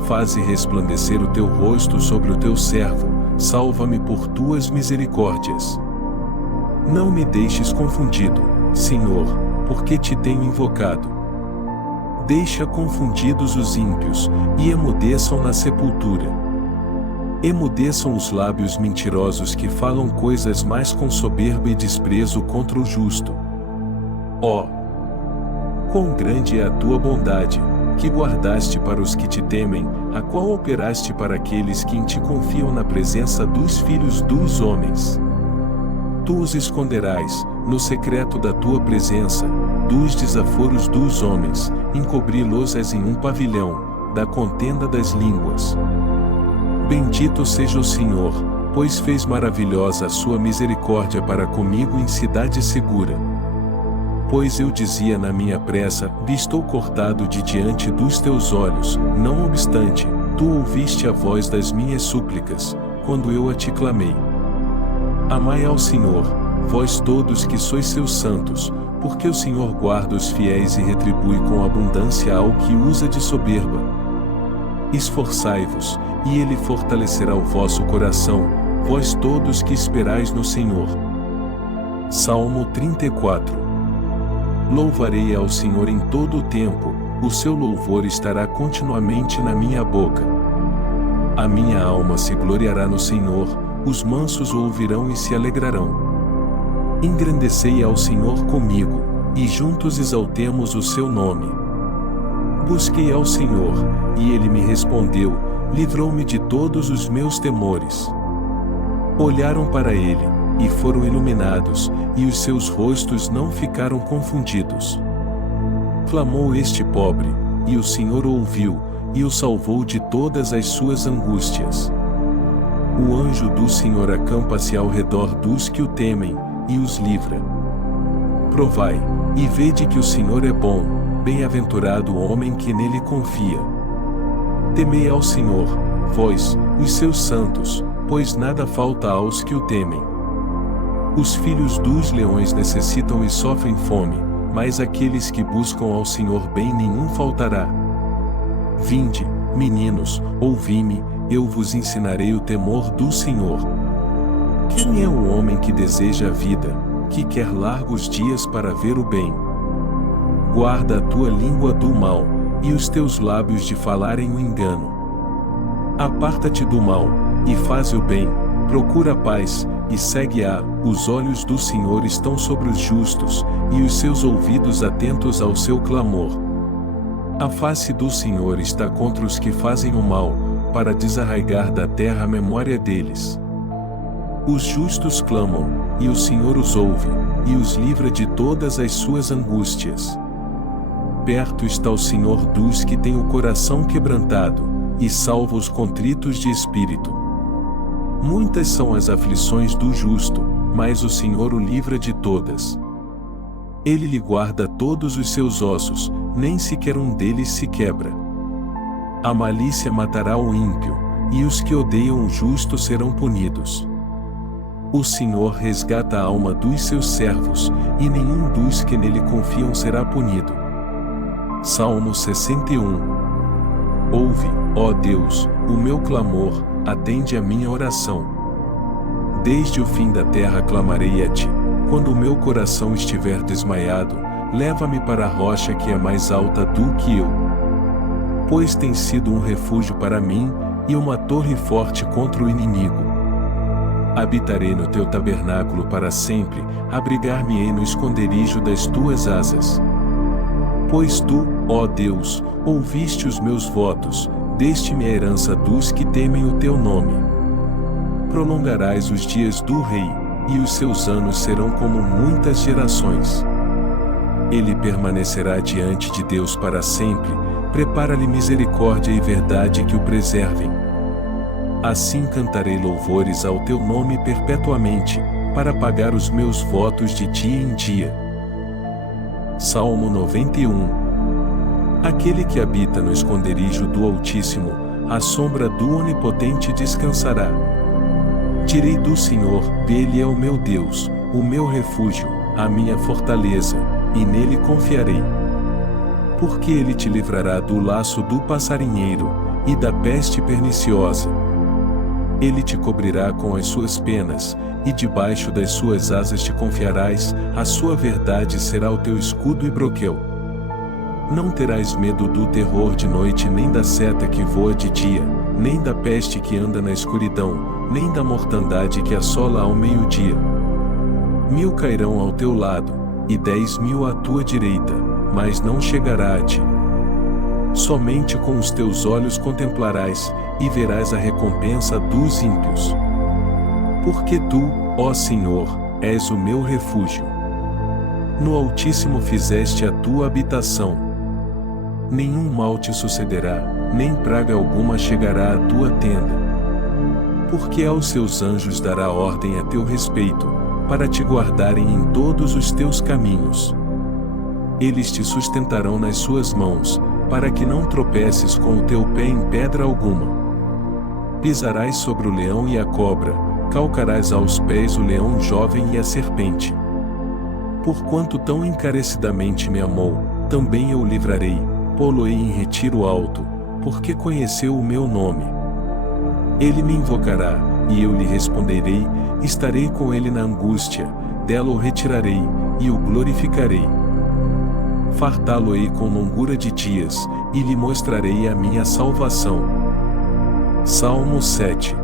Faze resplandecer o teu rosto sobre o teu servo, salva-me por tuas misericórdias. Não me deixes confundido, Senhor, porque te tenho invocado. Deixa confundidos os ímpios, e emudeçam na sepultura. Emudeçam os lábios mentirosos que falam coisas mais com soberba e desprezo contra o justo. Ó! Quão grande é a tua bondade, que guardaste para os que te temem, a qual operaste para aqueles que em ti confiam na presença dos filhos dos homens. Tu os esconderás, no secreto da tua presença, dos desaforos dos homens, encobri-los-ás em um pavilhão, da contenda das línguas. Bendito seja o Senhor, pois fez maravilhosa a sua misericórdia para comigo em cidade segura. Pois eu dizia na minha pressa: estou cortado de diante dos teus olhos, não obstante, tu ouviste a voz das minhas súplicas, quando eu a te clamei. Amai ao Senhor, vós todos que sois seus santos, porque o Senhor guarda os fiéis e retribui com abundância ao que usa de soberba. Esforçai-vos, e ele fortalecerá o vosso coração, vós todos que esperais no Senhor. Salmo 34. Louvarei ao Senhor em todo o tempo, o seu louvor estará continuamente na minha boca. A minha alma se gloriará no Senhor, os mansos o ouvirão e se alegrarão. Engrandecei ao Senhor comigo, e juntos exaltemos o seu nome. Busquei ao Senhor, e ele me respondeu, livrou-me de todos os meus temores. Olharam para ele, e foram iluminados, e os seus rostos não ficaram confundidos. Clamou este pobre, e o Senhor o ouviu, e o salvou de todas as suas angústias. O anjo do Senhor acampa-se ao redor dos que o temem, e os livra. Provai, e vede que o Senhor é bom, bem-aventurado o homem que nele confia. Temei ao Senhor, vós, os seus santos, pois nada falta aos que o temem. Os filhos dos leões necessitam e sofrem fome, mas àqueles que buscam ao Senhor bem nenhum faltará. Vinde, meninos, ouvi-me, eu vos ensinarei o temor do Senhor. Quem é o homem que deseja a vida, que quer largos dias para ver o bem? Guarda a tua língua do mal, e os teus lábios de falarem o engano. Aparta-te do mal, e faz o bem, procura a paz, e segue-a. Os olhos do Senhor estão sobre os justos, e os seus ouvidos atentos ao seu clamor. A face do Senhor está contra os que fazem o mal, para desarraigar da terra a memória deles. Os justos clamam, e o Senhor os ouve, e os livra de todas as suas angústias. Perto está o Senhor dos que têm o coração quebrantado, e salva os contritos de espírito. Muitas são as aflições do justo, mas o Senhor o livra de todas. Ele lhe guarda todos os seus ossos, nem sequer um deles se quebra. A malícia matará o ímpio, e os que odeiam o justo serão punidos. O Senhor resgata a alma dos seus servos, e nenhum dos que nele confiam será punido. Salmo 61. Ouve, ó Deus, o meu clamor, atende a minha oração. Desde o fim da terra clamarei a ti, quando o meu coração estiver desmaiado, leva-me para a rocha que é mais alta do que eu. Pois tem sido um refúgio para mim, e uma torre forte contra o inimigo. Habitarei no teu tabernáculo para sempre, abrigar-me-ei no esconderijo das tuas asas. Pois tu, ó Deus, ouviste os meus votos, deste-me a herança dos que temem o teu nome. Prolongarás os dias do rei, e os seus anos serão como muitas gerações. Ele permanecerá diante de Deus para sempre, prepara-lhe misericórdia e verdade que o preservem. Assim cantarei louvores ao teu nome perpetuamente, para pagar os meus votos de dia em dia. Salmo 91. Aquele que habita no esconderijo do Altíssimo, à sombra do Onipotente descansará. Direi do Senhor, Ele é o meu Deus, o meu refúgio, a minha fortaleza, e nele confiarei. Porque ele te livrará do laço do passarinheiro, e da peste perniciosa. Ele te cobrirá com as suas penas, e debaixo das suas asas te confiarás, a sua verdade será o teu escudo e broquel. Não terás medo do terror de noite, nem da seta que voa de dia, nem da peste que anda na escuridão, nem da mortandade que assola ao meio-dia. 1000 cairão ao teu lado, e 10.000 à tua direita, mas não chegará a ti. Somente com os teus olhos contemplarás, e verás a recompensa dos ímpios. Porque tu, ó Senhor, és o meu refúgio. No Altíssimo fizeste a tua habitação. Nenhum mal te sucederá, nem praga alguma chegará à tua tenda. Porque aos seus anjos dará ordem a teu respeito, para te guardarem em todos os teus caminhos. Eles te sustentarão nas suas mãos, para que não tropeces com o teu pé em pedra alguma. Pisarás sobre o leão e a cobra, calcarás aos pés o leão jovem e a serpente. Porquanto tão encarecidamente me amou, também eu o livrarei, pô-lo-ei em retiro alto, porque conheceu o meu nome. Ele me invocará, e eu lhe responderei, estarei com ele na angústia, dela o retirarei, e o glorificarei. Fartá-lo-ei com longura de dias, e lhe mostrarei a minha salvação. Salmo 7.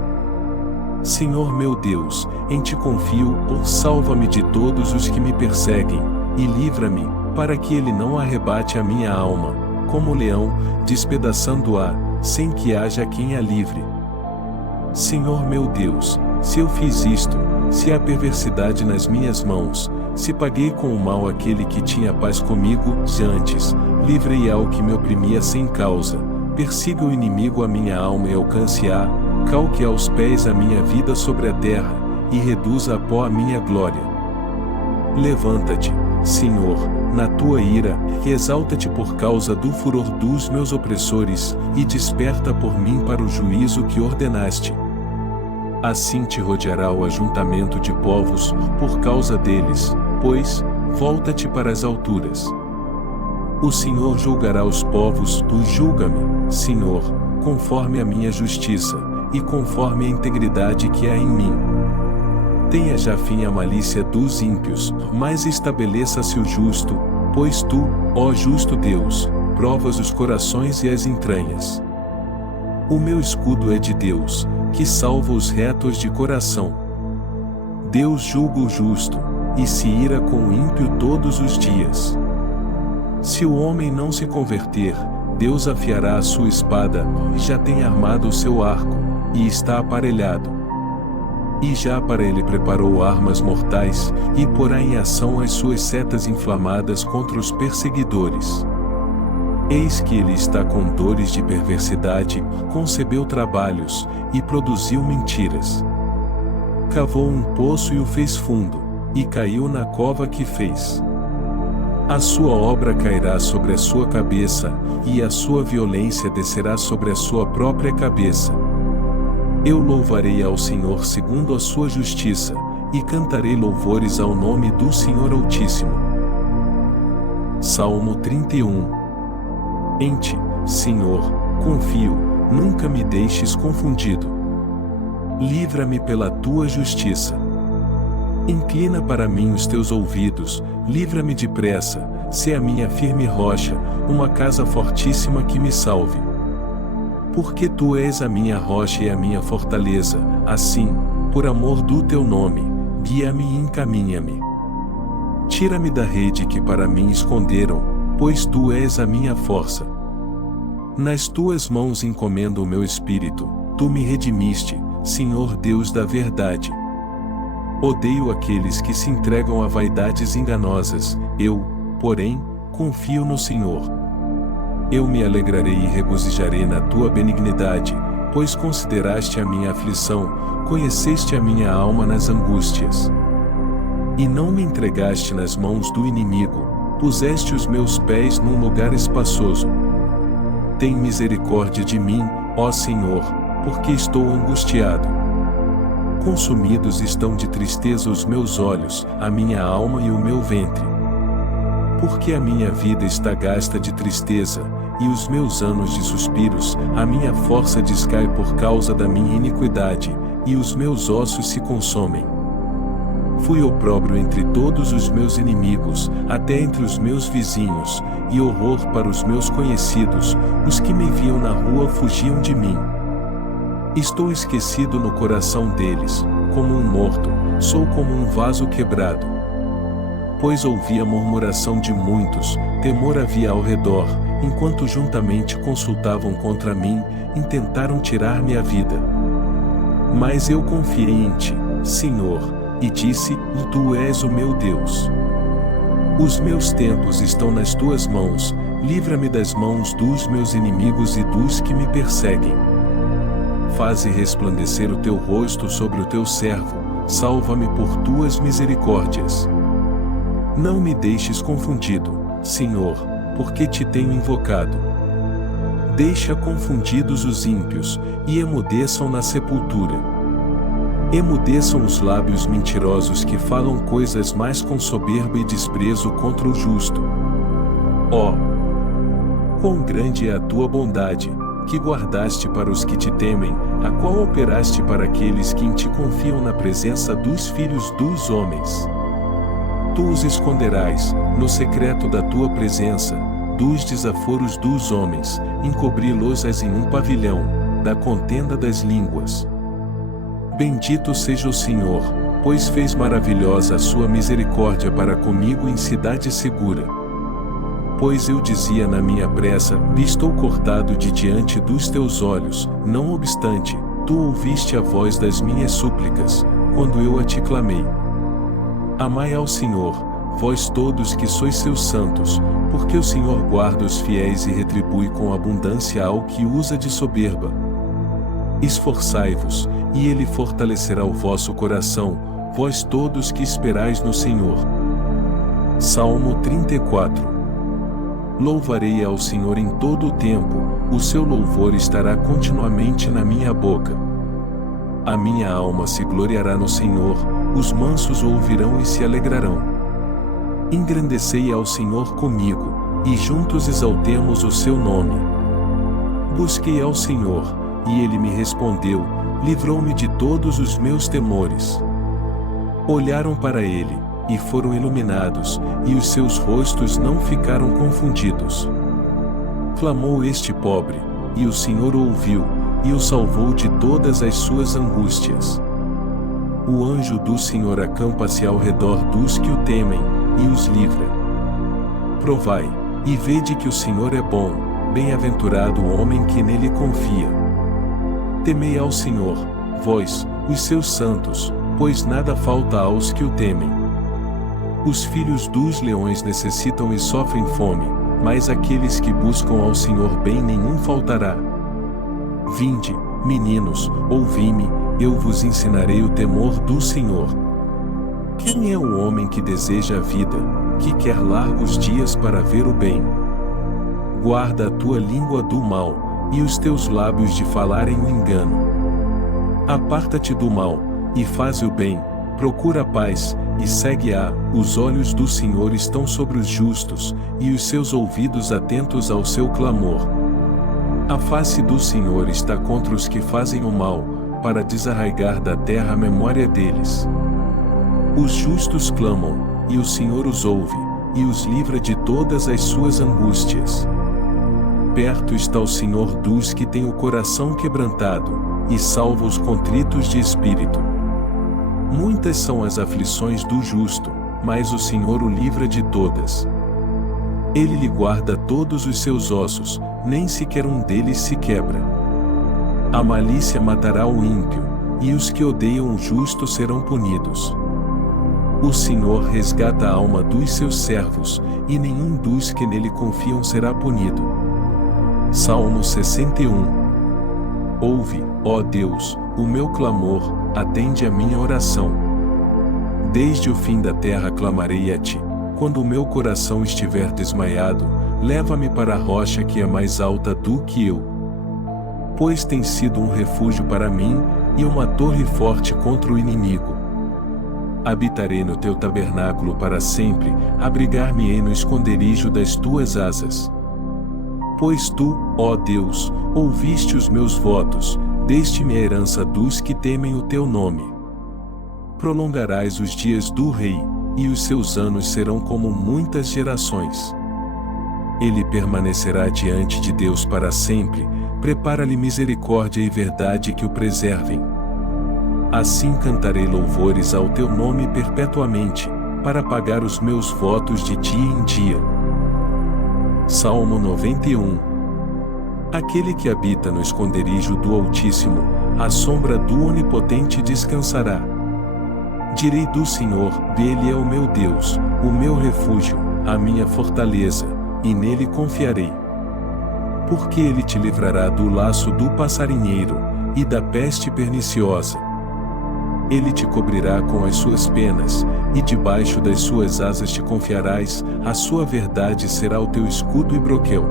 Senhor meu Deus, em ti confio, salva-me de todos os que me perseguem, e livra-me, para que ele não arrebate a minha alma, como o leão, despedaçando-a, sem que haja quem a livre. Senhor meu Deus, se eu fiz isto, se há perversidade nas minhas mãos, se paguei com o mal aquele que tinha paz comigo, antes, livrei ao que me oprimia sem causa, persiga o inimigo a minha alma e alcance-a, calque aos pés a minha vida sobre a terra, e reduza a pó a minha glória. Levanta-te, Senhor, na tua ira, e exalta-te por causa do furor dos meus opressores, e desperta por mim para o juízo que ordenaste. Assim te rodeará o ajuntamento de povos, por causa deles, pois, volta-te para as alturas. O Senhor julgará os povos, tu julga-me, Senhor, conforme a minha justiça, e conforme a integridade que há em mim. Tenha já fim a malícia dos ímpios, mas estabeleça-se o justo, pois tu, ó justo Deus, provas os corações e as entranhas. O meu escudo é de Deus, que salva os retos de coração. Deus julga o justo, e se ira com o ímpio todos os dias. Se o homem não se converter, Deus afiará a sua espada, e já tem armado o seu arco, e está aparelhado. E já para ele preparou armas mortais, e porá em ação as suas setas inflamadas contra os perseguidores. Eis que ele está com dores de perversidade, concebeu trabalhos, e produziu mentiras. Cavou um poço e o fez fundo, e caiu na cova que fez. A sua obra cairá sobre a sua cabeça, e a sua violência descerá sobre a sua própria cabeça. Eu louvarei ao Senhor segundo a sua justiça, e cantarei louvores ao nome do Senhor Altíssimo. Salmo 31. Em ti, Senhor, confio, nunca me deixes confundido. Livra-me pela tua justiça. Inclina para mim os teus ouvidos, livra-me depressa, sê a minha firme rocha, uma casa fortíssima que me salve. Porque tu és a minha rocha e a minha fortaleza, assim, por amor do teu nome, guia-me e encaminha-me. Tira-me da rede que para mim esconderam, pois tu és a minha força. Nas tuas mãos encomendo o meu espírito, tu me redimiste, Senhor Deus da verdade. Odeio aqueles que se entregam a vaidades enganosas, eu, porém, confio no Senhor. Eu me alegrarei e regozijarei na tua benignidade, pois consideraste a minha aflição, conheceste a minha alma nas angústias. E não me entregaste nas mãos do inimigo, puseste os meus pés num lugar espaçoso. Tem misericórdia de mim, ó Senhor, porque estou angustiado. Consumidos estão de tristeza os meus olhos, a minha alma e o meu ventre. Porque a minha vida está gasta de tristeza, e os meus anos de suspiros, a minha força descai por causa da minha iniquidade, e os meus ossos se consomem. Fui opróbrio entre todos os meus inimigos, até entre os meus vizinhos, e horror para os meus conhecidos, os que me viam na rua fugiam de mim. Estou esquecido no coração deles, como um morto, sou como um vaso quebrado. Pois ouvi a murmuração de muitos, temor havia ao redor, enquanto juntamente consultavam contra mim, intentaram tirar-me a vida. Mas eu confiei em ti, Senhor, e disse, tu és o meu Deus. Os meus tempos estão nas tuas mãos, livra-me das mãos dos meus inimigos e dos que me perseguem. Faze resplandecer o teu rosto sobre o teu servo, salva-me por tuas misericórdias. Não me deixes confundido, Senhor, porque te tenho invocado. Deixa confundidos os ímpios, e emudeçam na sepultura. Emudeçam os lábios mentirosos que falam coisas mais com soberba e desprezo contra o justo. Ó, quão grande é a tua bondade, que guardaste para os que te temem, a qual operaste para aqueles que em ti confiam na presença dos filhos dos homens. Tu os esconderás, no secreto da tua presença, dos desaforos dos homens, encobri-los-ás em um pavilhão, da contenda das línguas. Bendito seja o Senhor, pois fez maravilhosa a sua misericórdia para comigo em cidade segura. Pois eu dizia na minha pressa, estou cortado de diante dos teus olhos, não obstante, tu ouviste a voz das minhas súplicas, quando eu a te clamei. Amai ao Senhor, vós todos que sois seus santos, porque o Senhor guarda os fiéis e retribui com abundância ao que usa de soberba. Esforçai-vos, e ele fortalecerá o vosso coração, vós todos que esperais no Senhor. Salmo 34. Louvarei ao Senhor em todo o tempo, o seu louvor estará continuamente na minha boca. A minha alma se gloriará no Senhor, os mansos o ouvirão e se alegrarão. Engrandecei ao Senhor comigo, e juntos exaltemos o seu nome. Busquei ao Senhor, e ele me respondeu, livrou-me de todos os meus temores. Olharam para ele, e foram iluminados, e os seus rostos não ficaram confundidos. Clamou este pobre, e o Senhor ouviu, e o salvou de todas as suas angústias. O anjo do Senhor acampa-se ao redor dos que o temem, e os livra. Provai, e vede que o Senhor é bom, bem-aventurado o homem que nele confia. Temei ao Senhor, vós, os seus santos, pois nada falta aos que o temem. Os filhos dos leões necessitam e sofrem fome, mas aqueles que buscam ao Senhor bem nenhum faltará. Vinde, meninos, ouvi-me, eu vos ensinarei o temor do Senhor. Quem é o homem que deseja a vida, que quer largos dias para ver o bem? Guarda a tua língua do mal, e os teus lábios de falarem o engano. Aparta-te do mal, e faze o bem, procura a paz, e segue-a. Os olhos do Senhor estão sobre os justos, e os seus ouvidos atentos ao seu clamor. A face do Senhor está contra os que fazem o mal, para desarraigar da terra a memória deles. Os justos clamam, e o Senhor os ouve, e os livra de todas as suas angústias. Perto está o Senhor dos que têm o coração quebrantado, e salva os contritos de espírito. Muitas são as aflições do justo, mas o Senhor o livra de todas. Ele lhe guarda todos os seus ossos, nem sequer um deles se quebra. A malícia matará o ímpio, e os que odeiam o justo serão punidos. O Senhor resgata a alma dos seus servos, e nenhum dos que nele confiam será punido. Salmo 61. Ouve, ó Deus, o meu clamor, atende a minha oração. Desde o fim da terra clamarei a ti, quando o meu coração estiver desmaiado, leva-me para a rocha que é mais alta do que eu. Pois tem sido um refúgio para mim, e uma torre forte contra o inimigo. Habitarei no teu tabernáculo para sempre, abrigar-me-ei no esconderijo das tuas asas. Pois tu, ó Deus, ouviste os meus votos, deste-me a herança dos que temem o teu nome. Prolongarás os dias do rei, e os seus anos serão como muitas gerações. Ele permanecerá diante de Deus para sempre, prepara-lhe misericórdia e verdade que o preservem. Assim cantarei louvores ao teu nome perpetuamente, para pagar os meus votos de dia em dia. Salmo 91. Aquele que habita no esconderijo do Altíssimo, à sombra do Onipotente descansará. Direi do Senhor, dele é o meu Deus, o meu refúgio, a minha fortaleza, e nele confiarei. Porque ele te livrará do laço do passarinheiro, e da peste perniciosa. Ele te cobrirá com as suas penas, e debaixo das suas asas te confiarás, a sua verdade será o teu escudo e broquel.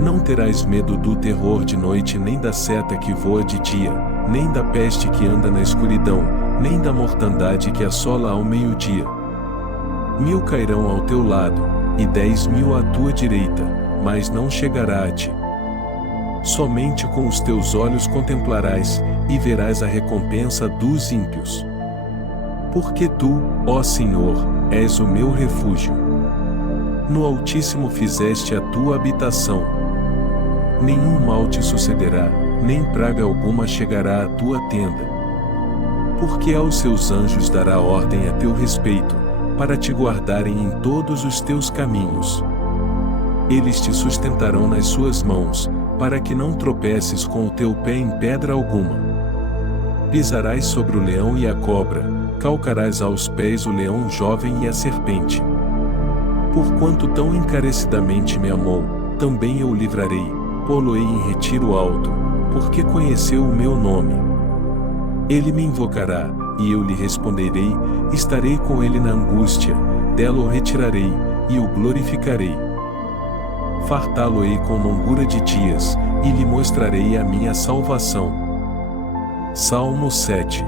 Não terás medo do terror de noite, nem da seta que voa de dia, nem da peste que anda na escuridão, nem da mortandade que assola ao meio-dia. 1000 cairão ao teu lado, e 10.000 à tua direita, mas não chegará a ti. Somente com os teus olhos contemplarás, e verás a recompensa dos ímpios. Porque tu, ó Senhor, és o meu refúgio. No Altíssimo fizeste a tua habitação. Nenhum mal te sucederá, nem praga alguma chegará à tua tenda. Porque aos seus anjos dará ordem a teu respeito, para te guardarem em todos os teus caminhos. Eles te sustentarão nas suas mãos, para que não tropeces com o teu pé em pedra alguma. Pisarás sobre o leão e a cobra, calcarás aos pés o leão jovem e a serpente. Porquanto tão encarecidamente me amou, também eu o livrarei, pô-lo-ei em retiro alto, porque conheceu o meu nome. Ele me invocará, e eu lhe responderei, estarei com ele na angústia, dela o retirarei, e o glorificarei. Fartá-lo-ei com longura de dias, e lhe mostrarei a minha salvação. Salmo 7.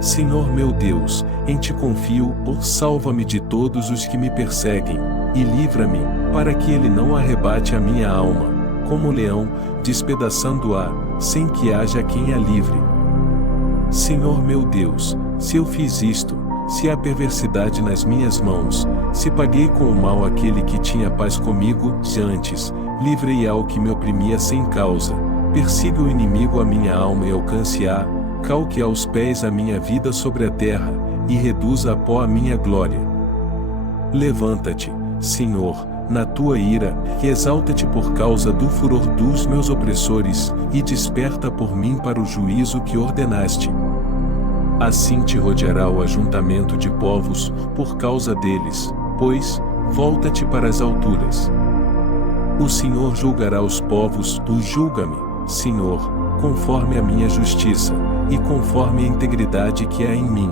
Senhor meu Deus, em ti confio, salva-me de todos os que me perseguem, e livra-me, para que ele não arrebate a minha alma, como o leão, despedaçando-a, sem que haja quem a livre. Senhor meu Deus, se eu fiz isto, se há perversidade nas minhas mãos, se paguei com o mal aquele que tinha paz comigo, antes, livrei ao que me oprimia sem causa, persiga o inimigo a minha alma e alcance-a, calque aos pés a minha vida sobre a terra, e reduza a pó a minha glória. Levanta-te, Senhor, na tua ira, e exalta-te por causa do furor dos meus opressores, e desperta por mim para o juízo que ordenaste. Assim te rodeará o ajuntamento de povos, por causa deles, pois, volta-te para as alturas. O Senhor julgará os povos, tu julga-me, Senhor, conforme a minha justiça, e conforme a integridade que há em mim.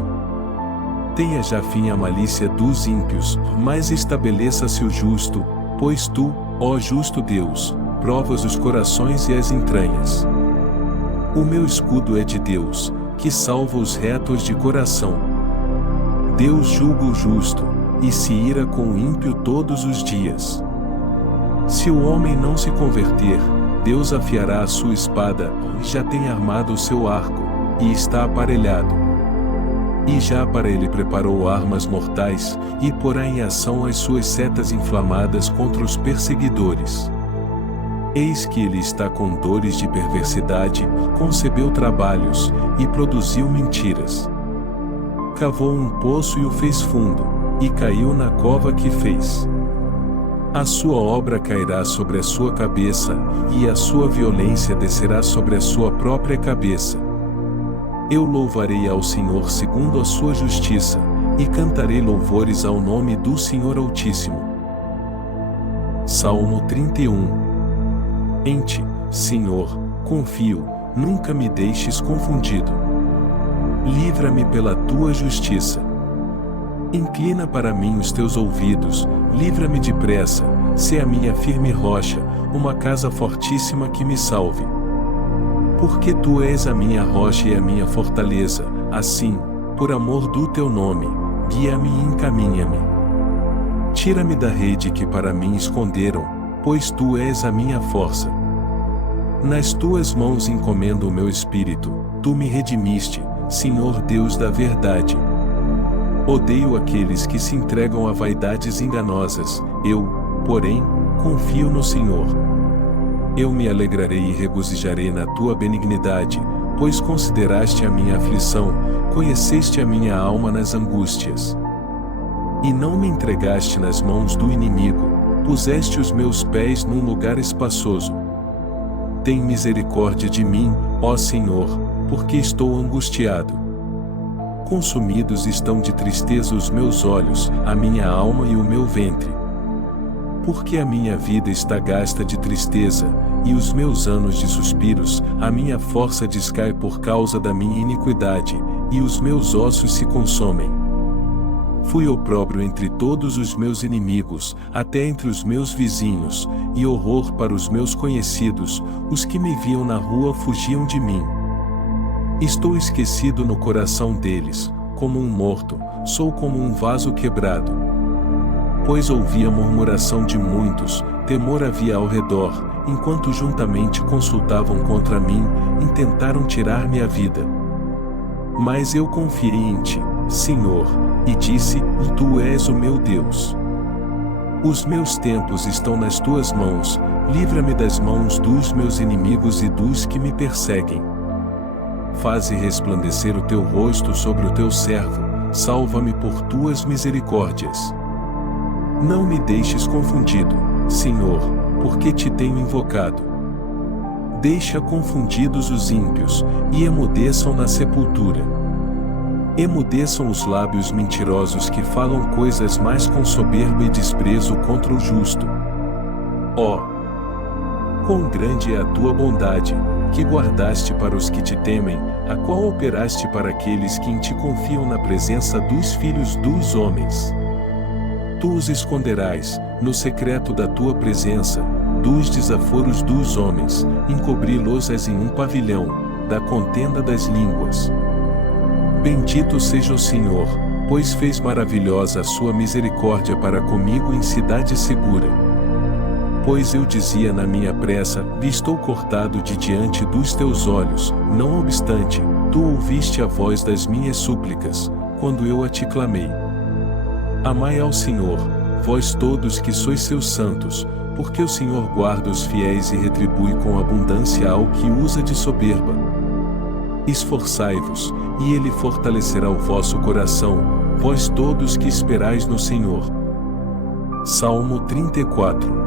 Tenha já fim a malícia dos ímpios, mas estabeleça-se o justo, pois tu, ó justo Deus, provas os corações e as entranhas. O meu escudo é de Deus, que salva os retos de coração. Deus julga o justo, e se ira com o ímpio todos os dias. Se o homem não se converter, Deus afiará a sua espada, e já tem armado o seu arco, e está aparelhado. E já para ele preparou armas mortais, e porá em ação as suas setas inflamadas contra os perseguidores. Eis que ele está com dores de perversidade, concebeu trabalhos, e produziu mentiras. Cavou um poço e o fez fundo, e caiu na cova que fez. A sua obra cairá sobre a sua cabeça, e a sua violência descerá sobre a sua própria cabeça. Eu louvarei ao Senhor segundo a sua justiça, e cantarei louvores ao nome do Senhor Altíssimo. Salmo 31. Em ti, Senhor, confio, nunca me deixes confundido. Livra-me pela tua justiça. Inclina para mim os teus ouvidos, livra-me depressa, sê a minha firme rocha, uma casa fortíssima que me salve. Porque tu és a minha rocha e a minha fortaleza, assim, por amor do teu nome, guia-me e encaminha-me. Tira-me da rede que para mim esconderam, pois tu és a minha força. Nas tuas mãos encomendo o meu espírito, tu me redimiste, Senhor Deus da verdade. Odeio aqueles que se entregam a vaidades enganosas, eu, porém, confio no Senhor. Eu me alegrarei e regozijarei na tua benignidade, pois consideraste a minha aflição, conheceste a minha alma nas angústias. E não me entregaste nas mãos do inimigo, puseste os meus pés num lugar espaçoso. Tem misericórdia de mim, ó Senhor, porque estou angustiado. Consumidos estão de tristeza os meus olhos, a minha alma e o meu ventre. Porque a minha vida está gasta de tristeza, e os meus anos de suspiros, a minha força descai por causa da minha iniquidade, e os meus ossos se consomem. Fui opróbrio entre todos os meus inimigos, até entre os meus vizinhos, e horror para os meus conhecidos, os que me viam na rua fugiam de mim. Estou esquecido no coração deles, como um morto, sou como um vaso quebrado. Pois ouvi a murmuração de muitos, temor havia ao redor, enquanto juntamente consultavam contra mim, intentaram tirar-me a vida. Mas eu confiei em ti, Senhor, e disse, tu és o meu Deus. Os meus tempos estão nas tuas mãos, livra-me das mãos dos meus inimigos e dos que me perseguem. Faze resplandecer o teu rosto sobre o teu servo, salva-me por tuas misericórdias. Não me deixes confundido, Senhor, porque te tenho invocado. Deixa confundidos os ímpios, e emudeçam na sepultura. Emudeçam os lábios mentirosos que falam coisas mais com soberba e desprezo contra o justo. Ó, quão grande é a tua bondade, que guardaste para os que te temem, a qual operaste para aqueles que em ti confiam na presença dos filhos dos homens. Tu os esconderás, no secreto da tua presença, dos desaforos dos homens, encobri-los-ás em um pavilhão, da contenda das línguas. Bendito seja o Senhor, pois fez maravilhosa a sua misericórdia para comigo em cidade segura. Pois eu dizia na minha pressa, estou cortado de diante dos teus olhos, não obstante, tu ouviste a voz das minhas súplicas, quando eu a te clamei. Amai ao Senhor, vós todos que sois seus santos, porque o Senhor guarda os fiéis e retribui com abundância ao que usa de soberba. Esforçai-vos, e Ele fortalecerá o vosso coração, vós todos que esperais no Senhor. Salmo 34.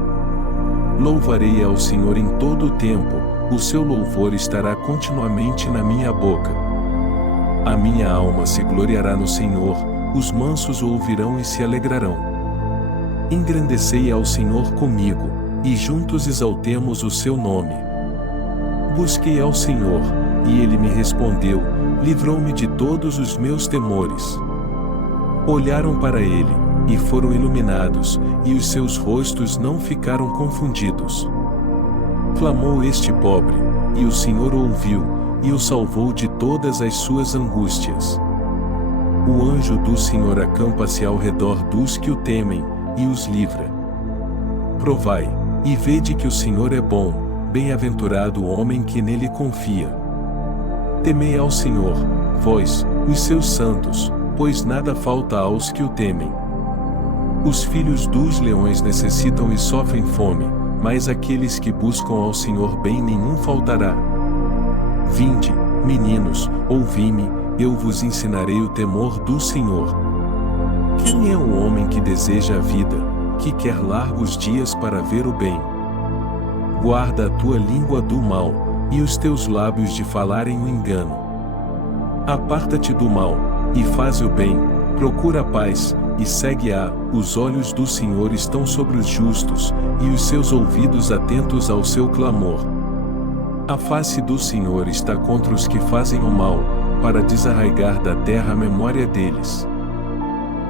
Louvarei ao Senhor em todo o tempo, o seu louvor estará continuamente na minha boca. A minha alma se gloriará no Senhor, os mansos o ouvirão e se alegrarão. Engrandecei ao Senhor comigo, e juntos exaltemos o seu nome. Busquei ao Senhor, e Ele me respondeu, livrou-me de todos os meus temores. Olharam para Ele, e foram iluminados, e os seus rostos não ficaram confundidos. Clamou este pobre, e o Senhor o ouviu, e o salvou de todas as suas angústias. O anjo do Senhor acampa-se ao redor dos que o temem, e os livra. Provai, e vede que o Senhor é bom, bem-aventurado o homem que nele confia. Temei ao Senhor, vós, os seus santos, pois nada falta aos que o temem. Os filhos dos leões necessitam e sofrem fome, mas aqueles que buscam ao Senhor bem nenhum faltará. Vinde, meninos, ouvi-me, eu vos ensinarei o temor do Senhor. Quem é o homem que deseja a vida, que quer largos dias para ver o bem? Guarda a tua língua do mal, e os teus lábios de falarem o engano. Aparta-te do mal, e faz o bem, procura a paz, e segue-a. Os olhos do Senhor estão sobre os justos, e os seus ouvidos atentos ao seu clamor. A face do Senhor está contra os que fazem o mal, para desarraigar da terra a memória deles.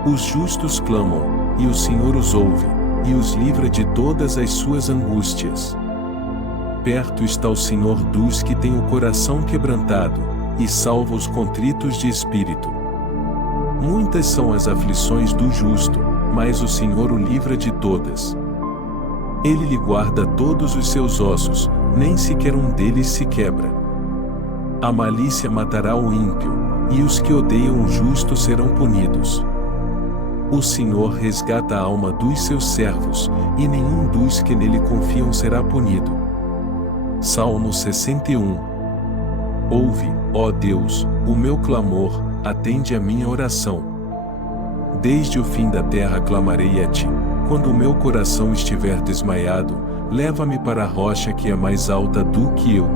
Os justos clamam, e o Senhor os ouve, e os livra de todas as suas angústias. Perto está o Senhor dos que têm o coração quebrantado, e salva os contritos de espírito. Muitas são as aflições do justo, mas o Senhor o livra de todas. Ele lhe guarda todos os seus ossos, nem sequer um deles se quebra. A malícia matará o ímpio, e os que odeiam o justo serão punidos. O Senhor resgata a alma dos seus servos, e nenhum dos que nele confiam será punido. Salmo 61. Ouve, ó Deus, o meu clamor, atende a minha oração. Desde o fim da terra clamarei a ti, quando o meu coração estiver desmaiado, leva-me para a rocha que é mais alta do que eu.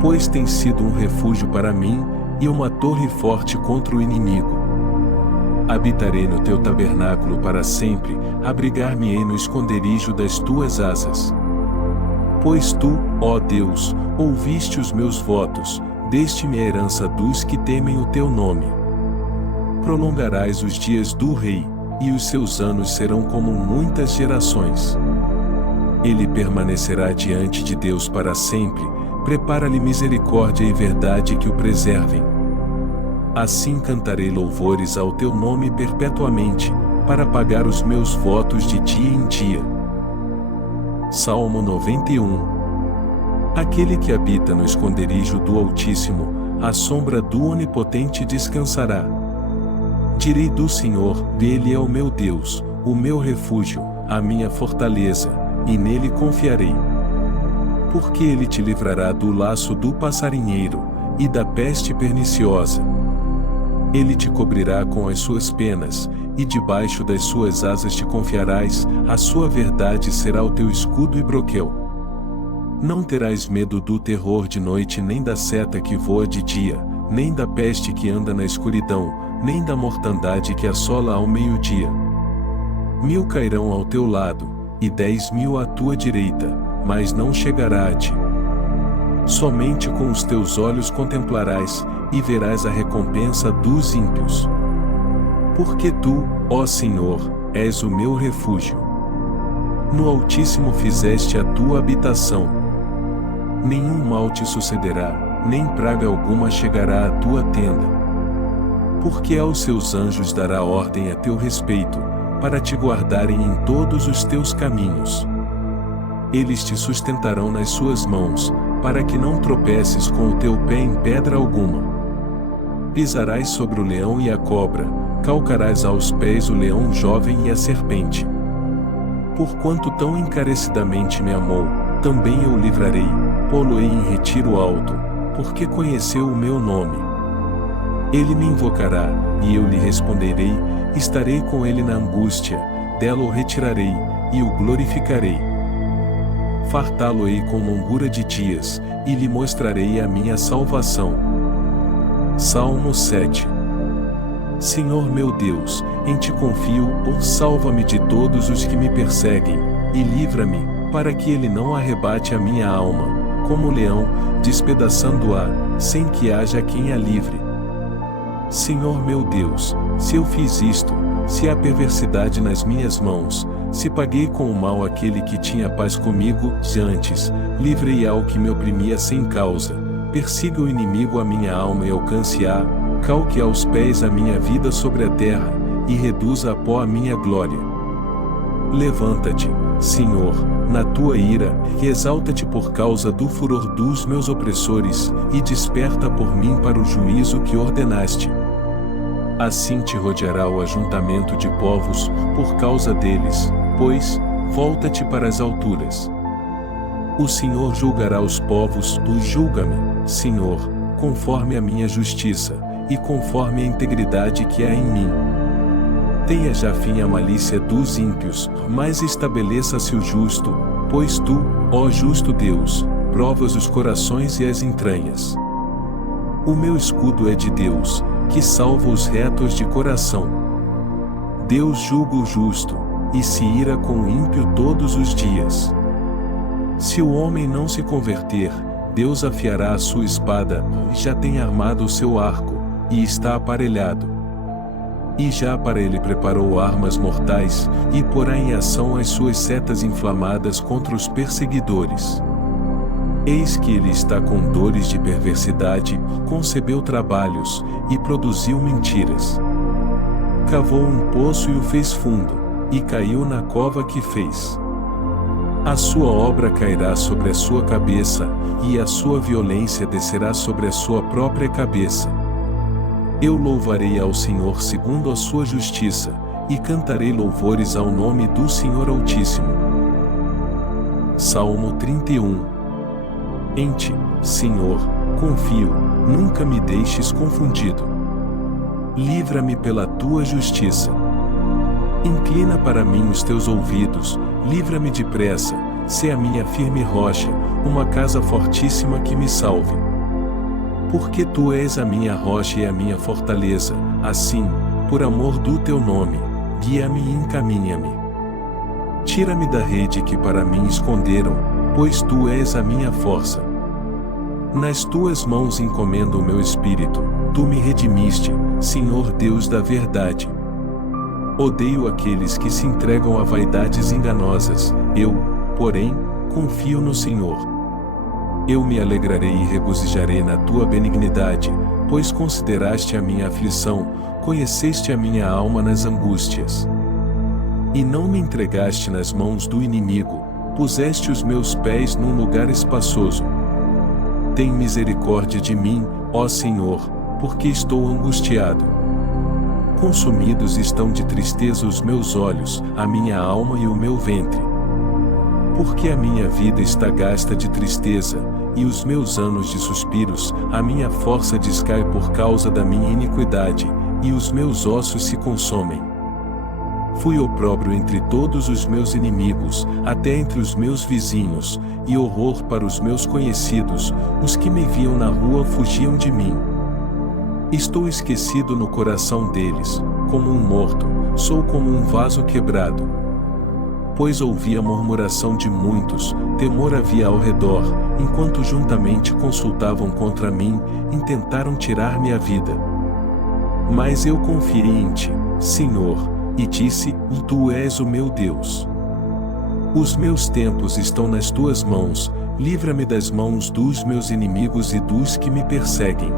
Pois tem sido um refúgio para mim, e uma torre forte contra o inimigo. Habitarei no teu tabernáculo para sempre, abrigar-me-ei no esconderijo das tuas asas. Pois tu, ó Deus, ouviste os meus votos, deste-me a herança dos que temem o teu nome. Prolongarás os dias do rei, e os seus anos serão como muitas gerações. Ele permanecerá diante de Deus para sempre, prepara-lhe misericórdia e verdade que o preservem. Assim cantarei louvores ao teu nome perpetuamente, para pagar os meus votos de dia em dia. Salmo 91. Aquele que habita no esconderijo do Altíssimo, à sombra do Onipotente descansará. Direi do Senhor, Ele é o meu Deus, o meu refúgio, a minha fortaleza, e nele confiarei. Porque Ele te livrará do laço do passarinheiro, e da peste perniciosa. Ele te cobrirá com as suas penas, e debaixo das suas asas te confiarás, a sua verdade será o teu escudo e broquel. Não terás medo do terror de noite, nem da seta que voa de dia, nem da peste que anda na escuridão, nem da mortandade que assola ao meio-dia. 1000 cairão ao teu lado, e 10.000 à tua direita, mas não chegará a ti. Somente com os teus olhos contemplarás, e verás a recompensa dos ímpios. Porque tu, ó Senhor, és o meu refúgio. No Altíssimo fizeste a tua habitação. Nenhum mal te sucederá, nem praga alguma chegará à tua tenda. Porque aos seus anjos dará ordem a teu respeito, para te guardarem em todos os teus caminhos. Eles te sustentarão nas suas mãos, para que não tropeces com o teu pé em pedra alguma. Pisarás sobre o leão e a cobra, calcarás aos pés o leão jovem e a serpente. Porquanto tão encarecidamente me amou, também eu o livrarei, pô-lo-ei em retiro alto, porque conheceu o meu nome. Ele me invocará, e eu lhe responderei, estarei com ele na angústia, dela o retirarei, e o glorificarei. Fartá-lo-ei com longura de dias, e lhe mostrarei a minha salvação. Salmo 7. Senhor meu Deus, em ti confio, salva-me de todos os que me perseguem, e livra-me, para que ele não arrebate a minha alma, como o leão, despedaçando-a, sem que haja quem a livre. Senhor meu Deus, se eu fiz isto, se há perversidade nas minhas mãos, se paguei com o mal aquele que tinha paz comigo, antes, livrei ao que me oprimia sem causa, persiga o inimigo a minha alma e alcance-a, calque aos pés a minha vida sobre a terra, e reduza a pó a minha glória. Levanta-te, Senhor, na tua ira, e exalta-te por causa do furor dos meus opressores, e desperta por mim para o juízo que ordenaste. Assim te rodeará o ajuntamento de povos, por causa deles, pois, volta-te para as alturas. O Senhor julgará os povos, julga-me, Senhor, conforme a minha justiça, e conforme a integridade que há em mim. Tenha já fim a malícia dos ímpios, mas estabeleça-se o justo, pois tu, ó justo Deus, provas os corações e as entranhas. O meu escudo é de Deus, que salva os retos de coração. Deus julga o justo, e se ira com o ímpio todos os dias. Se o homem não se converter, Deus afiará a sua espada, e já tem armado o seu arco, e está aparelhado. E já para ele preparou armas mortais, e porá em ação as suas setas inflamadas contra os perseguidores. Eis que ele está com dores de perversidade, concebeu trabalhos, e produziu mentiras. Cavou um poço e o fez fundo, e caiu na cova que fez. A sua obra cairá sobre a sua cabeça, e a sua violência descerá sobre a sua própria cabeça. Eu louvarei ao Senhor segundo a sua justiça, e cantarei louvores ao nome do Senhor Altíssimo. Salmo 31. Em ti, Senhor, confio, nunca me deixes confundido. Livra-me pela tua justiça. Inclina para mim os teus ouvidos, livra-me depressa, sê a minha firme rocha, uma casa fortíssima que me salve. Porque tu és a minha rocha e a minha fortaleza, assim, por amor do teu nome, guia-me e encaminha-me. Tira-me da rede que para mim esconderam, pois tu és a minha força. Nas tuas mãos encomendo o meu espírito, tu me redimiste, Senhor Deus da verdade. Odeio aqueles que se entregam a vaidades enganosas, eu, porém, confio no Senhor. Eu me alegrarei e regozijarei na tua benignidade, pois consideraste a minha aflição, conheceste a minha alma nas angústias. E não me entregaste nas mãos do inimigo, puseste os meus pés num lugar espaçoso. Tem misericórdia de mim, ó Senhor, porque estou angustiado. Consumidos estão de tristeza os meus olhos, a minha alma e o meu ventre. Porque a minha vida está gasta de tristeza, e os meus anos de suspiros, a minha força descai por causa da minha iniquidade, e os meus ossos se consomem. Fui opróbrio entre todos os meus inimigos, até entre os meus vizinhos, e horror para os meus conhecidos, os que me viam na rua fugiam de mim. Estou esquecido no coração deles, como um morto, sou como um vaso quebrado. Pois ouvi a murmuração de muitos, temor havia ao redor, enquanto juntamente consultavam contra mim, intentaram tirar-me a vida. Mas eu confiei em ti, Senhor, e disse, tu és o meu Deus. Os meus tempos estão nas tuas mãos, livra-me das mãos dos meus inimigos e dos que me perseguem.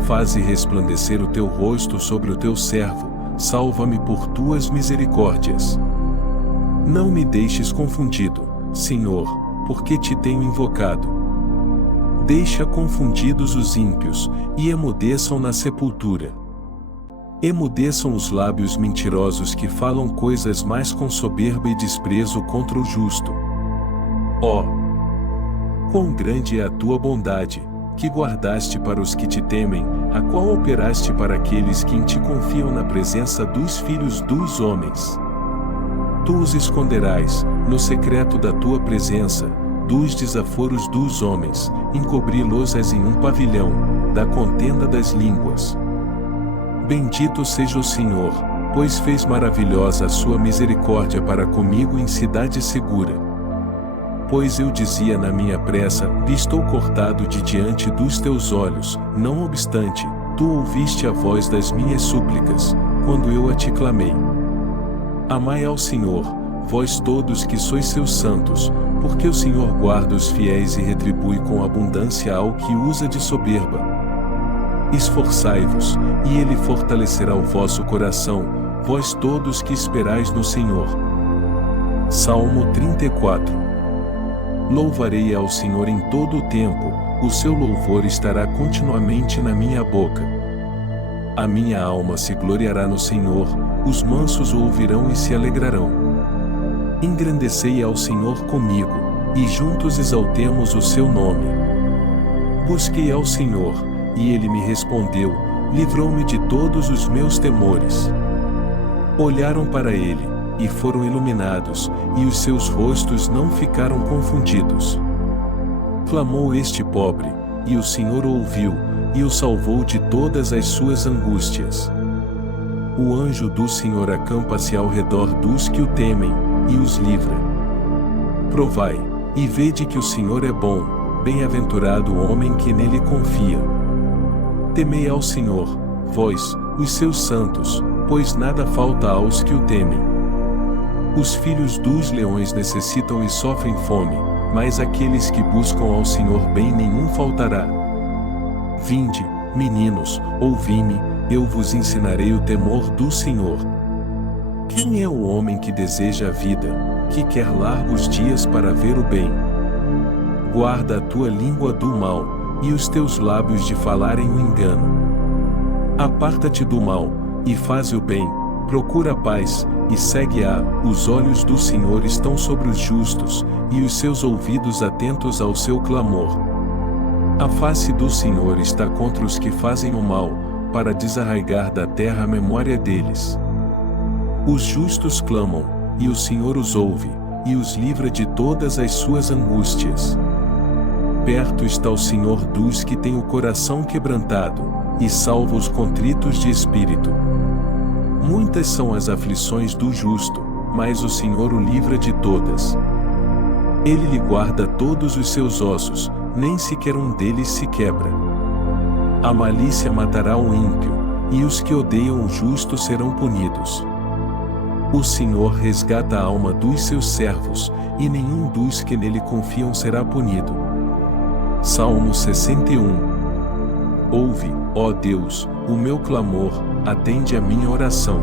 faze resplandecer o teu rosto sobre o teu servo, salva-me por tuas misericórdias. Não me deixes confundido, Senhor, porque te tenho invocado. Deixa confundidos os ímpios, e emudeçam na sepultura. Emudeçam os lábios mentirosos que falam coisas mais com soberba e desprezo contra o justo. Ó, quão grande é a tua bondade, que guardaste para os que te temem, a qual operaste para aqueles que em ti confiam na presença dos filhos dos homens. Tu os esconderás, no secreto da tua presença, dos desaforos dos homens, encobri-los-ás em um pavilhão, da contenda das línguas. Bendito seja o Senhor, pois fez maravilhosa a sua misericórdia para comigo em cidade segura. Pois eu dizia na minha pressa, estou cortado de diante dos teus olhos, não obstante, tu ouviste a voz das minhas súplicas, quando eu a te clamei. Amai ao Senhor, vós todos que sois seus santos, porque o Senhor guarda os fiéis e retribui com abundância ao que usa de soberba. Esforçai-vos, e Ele fortalecerá o vosso coração, vós todos que esperais no Senhor. Salmo 34. Louvarei ao Senhor em todo o tempo, o seu louvor estará continuamente na minha boca. A minha alma se gloriará no Senhor, os mansos o ouvirão e se alegrarão. Engrandecei ao Senhor comigo, e juntos exaltemos o seu nome. Busquei ao Senhor, e ele me respondeu, livrou-me de todos os meus temores. Olharam para ele, e foram iluminados, e os seus rostos não ficaram confundidos. Clamou este pobre, e o Senhor o ouviu, e o salvou de todas as suas angústias. O anjo do Senhor acampa-se ao redor dos que o temem, e os livra. Provai, e vede que o Senhor é bom, bem-aventurado o homem que nele confia. Temei ao Senhor, vós, os seus santos, pois nada falta aos que o temem. Os filhos dos leões necessitam e sofrem fome, mas aqueles que buscam ao Senhor bem nenhum faltará. Vinde, meninos, ouvi-me, eu vos ensinarei o temor do Senhor. Quem é o homem que deseja a vida, que quer largos dias para ver o bem? Guarda a tua língua do mal, e os teus lábios de falarem o engano. Aparta-te do mal, e faz o bem, procura a paz, e segue-a. Os olhos do Senhor estão sobre os justos, e os seus ouvidos atentos ao seu clamor. A face do Senhor está contra os que fazem o mal, para desarraigar da terra a memória deles. Os justos clamam, e o Senhor os ouve, e os livra de todas as suas angústias. Perto está o Senhor dos que têm o coração quebrantado, e salva os contritos de espírito. Muitas são as aflições do justo, mas o Senhor o livra de todas. Ele lhe guarda todos os seus ossos, nem sequer um deles se quebra. A malícia matará o ímpio, e os que odeiam o justo serão punidos. O Senhor resgata a alma dos seus servos, e nenhum dos que nele confiam será punido. Salmo 61. Ouve, ó Deus, o meu clamor, atende a minha oração.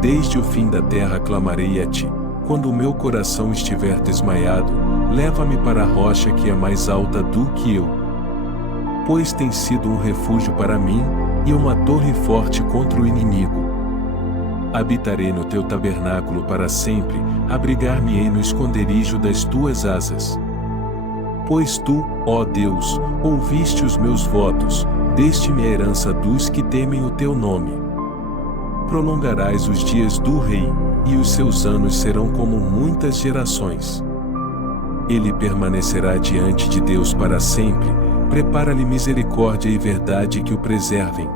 Desde o fim da terra clamarei a ti, quando o meu coração estiver desmaiado, leva-me para a rocha que é mais alta do que eu. Pois tens sido um refúgio para mim, e uma torre forte contra o inimigo. Habitarei no teu tabernáculo para sempre, abrigar-me-ei no esconderijo das tuas asas. Pois tu, ó Deus, ouviste os meus votos, deste-me a herança dos que temem o teu nome. Prolongarás os dias do rei, e os seus anos serão como muitas gerações. Ele permanecerá diante de Deus para sempre, prepara-lhe misericórdia e verdade que o preservem.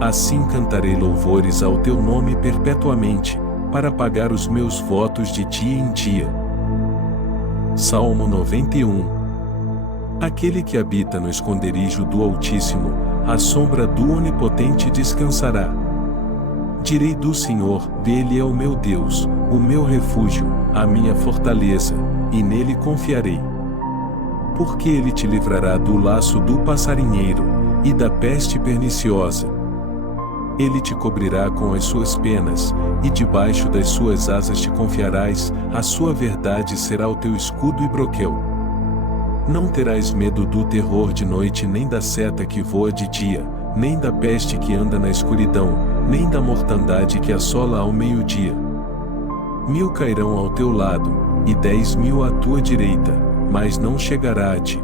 Assim cantarei louvores ao teu nome perpetuamente, para pagar os meus votos de dia em dia. Salmo 91. Aquele que habita no esconderijo do Altíssimo, à sombra do Onipotente descansará. Direi do Senhor, Ele é o meu Deus, o meu refúgio, a minha fortaleza, e nele confiarei. Porque Ele te livrará do laço do passarinheiro, e da peste perniciosa. Ele te cobrirá com as suas penas, e debaixo das suas asas te confiarás, a sua verdade será o teu escudo e broquel. Não terás medo do terror de noite, nem da seta que voa de dia, nem da peste que anda na escuridão, nem da mortandade que assola ao meio-dia. 1000 cairão ao teu lado, e 10.000 à tua direita, mas não chegará a ti.